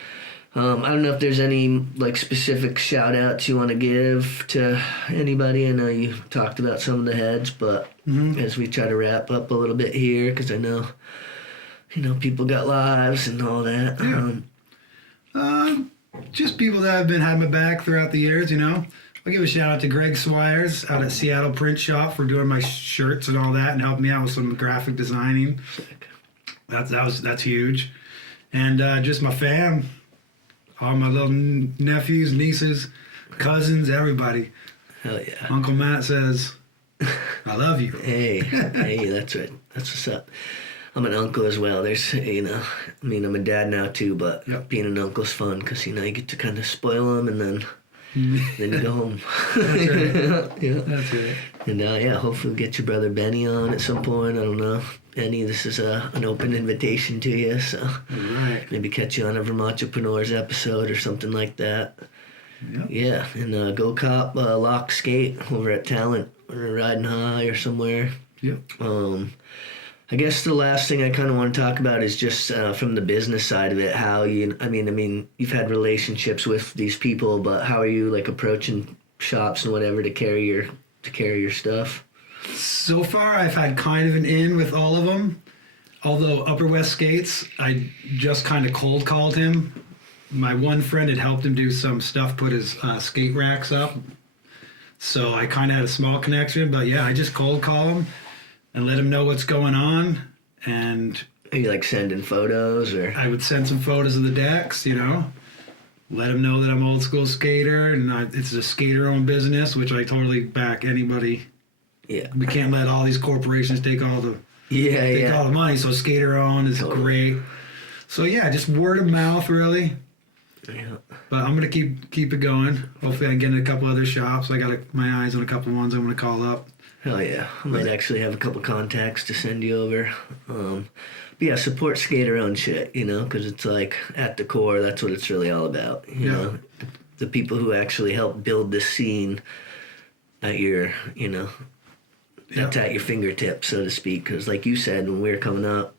I don't know if there's any specific shout outs you want to give to anybody. I know you talked about some of the heads, but as we try to wrap up a little bit here, because I know people got lives and all that. Yeah. Just people that have been had my back throughout the years. I'll give a shout out to Greg Swires out at Seattle Print Shop for doing my shirts and all that and helping me out with some graphic designing. Sick. That's huge. And just my fam, all my little nephews, nieces, cousins, everybody. Hell yeah. Uncle Matt says, I love you. Hey, that's right. That's what's up. I'm an uncle as well. There's, I'm a dad now too, but being an uncle's fun because, you get to kind of spoil them and then you go home. That's right. Yeah. That's right. And hopefully we'll get your brother Benny on at some point. I don't know. Benny, this is an open invitation to you, so Right. maybe catch you on a Vermont Entrepreneurs episode or something like that. Yep. Yeah, and go cop Lock Skate over at Talent or Riding High or somewhere. Yep. I guess the last thing I kind of want to talk about is just from the business side of it. How I mean, you've had relationships with these people, but how are you approaching shops and whatever to carry your stuff? So far, I've had kind of an in with all of them. Although Upper West Skates, I just kind of cold called him. My one friend had helped him do some stuff, put his skate racks up. So I kind of had a small connection, but yeah, I just cold call him and let him know what's going on. And Are you sending photos or? I would send some photos of the decks, let him know that I'm old school skater and it's a skater owned business, which I totally back anybody. Yeah. We can't let all these corporations take all the all the money. So skater owned is great. So yeah, just word of mouth really. Yeah. But I'm gonna keep it going. Hopefully I can get in a couple other shops. I got my eyes on a couple ones I'm gonna call up. Hell yeah. I might actually have a couple contacts to send you over. But yeah, support skater owned shit, because it's at the core, that's what it's really all about. You know, the people who actually help build this scene at your, that's at your fingertips, so to speak. Because like you said, when we were coming up,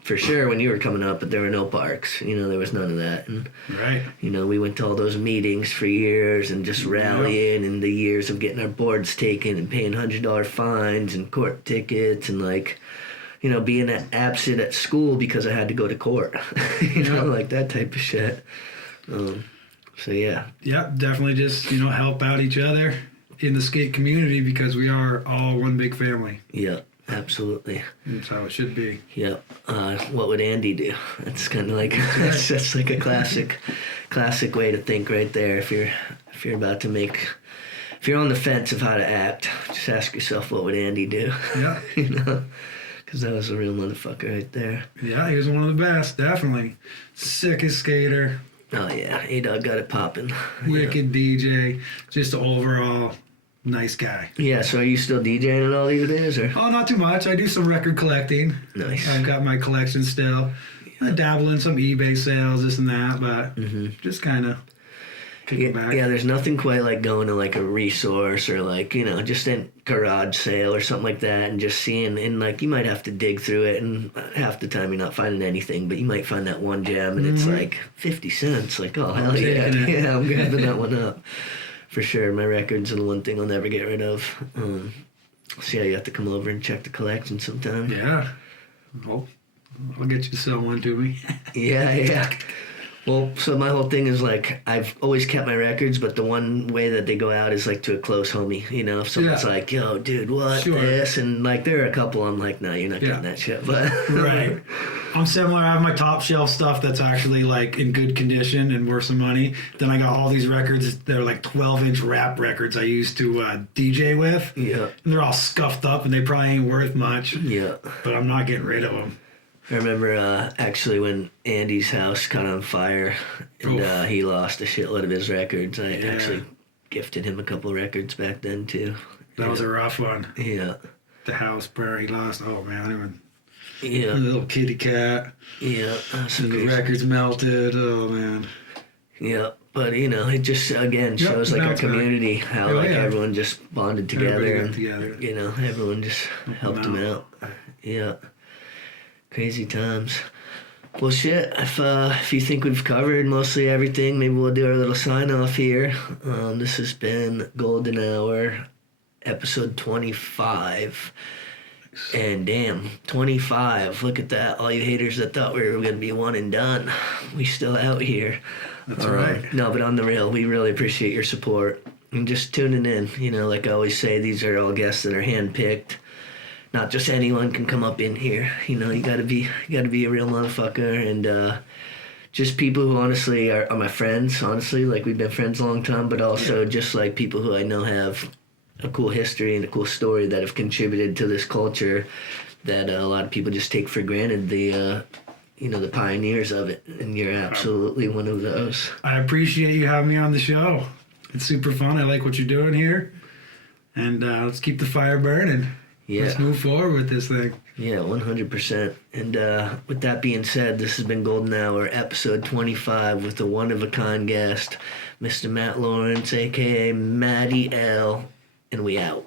for sure when you were coming up, but there were no parks. There was none of that. And, right. We went to all those meetings for years and just rallying and the years of getting our boards taken and paying $100 fines and court tickets and being absent at school because I had to go to court. That type of shit. So yeah. Yeah, definitely just, help out each other in the skate community because we are all one big family. Yeah. Absolutely. That's how it should be. Yep. What would Andy do? That's kind of that's just a classic way to think right there. If you're about to if you're on the fence of how to act, just ask yourself, what would Andy do? Yeah. Because that was a real motherfucker right there. Yeah, he was one of the best, definitely. Sickest skater. Oh yeah, A-Dog got it popping. Wicked DJ. Just overall nice guy. Yeah, so are you still DJing in all these days, or? Oh, not too much. I do some record collecting. Nice. I've got my collection still. I dabble in some eBay sales, this and that, but just kind of kicking back. Yeah, there's nothing quite like going to a resource or just a garage sale or something like that and just seeing, and you might have to dig through it and half the time you're not finding anything, but you might find that one gem and it's 50 cents. Oh, hell yeah. Yeah, I'm grabbing that one up. For sure, my records are the one thing I'll never get rid of. So yeah, you have to come over and check the collection sometime. Yeah. I'll get you to sell one to me. Yeah. Well, so my whole thing is I've always kept my records, but the one way that they go out is to a close homie. If someone's yo, dude, what this? And there are a couple I'm no, you're not getting that shit. But right. I'm similar. I have my top shelf stuff that's actually in good condition and worth some money. Then I got all these records. They're 12-inch rap records I used to DJ with. Yeah. And they're all scuffed up and they probably ain't worth much. Yeah. But I'm not getting rid of them. I remember actually when Andy's house caught on fire and he lost a shitload of his records. I actually gifted him a couple records back then too. That was a rough one. Yeah. The house where he lost. Oh man, Yeah. The little kitty cat. Yeah. That's And the crazy. records melted. Oh, man. Yeah. But, you know, it just, again, shows like our melts back. community, how Oh, like yeah. everyone just bonded together. Everybody got And, together. you know, everyone just helped them out. Yeah. Crazy times. Well, shit, if you think we've covered mostly everything, maybe we'll do our little sign-off here. This has been Golden Hour, episode 25. And damn, 25. Look at that. All you haters that thought we were going to be one and done. We still out here. That's right. No, but on the real, we really appreciate your support. And just tuning in. You know, like I always say, these are all guests that are handpicked. Not just anyone can come up in here. You know, you gotta be a real motherfucker. And just people who honestly are my friends, honestly. Like, we've been friends a long time, but also just like people who I know have a cool history and a cool story that have contributed to this culture that a lot of people just take for granted, the pioneers of it. And you're absolutely one of those. I appreciate you having me on the show. It's super fun. I like what you're doing here. And let's keep the fire burning. Yeah. Let's move forward with this thing. Yeah, 100%. And with that being said, this has been Golden Hour, episode 25, with a one-of-a-kind guest, Mr. Matt Lawrence, a.k.a. Matty L., and we out.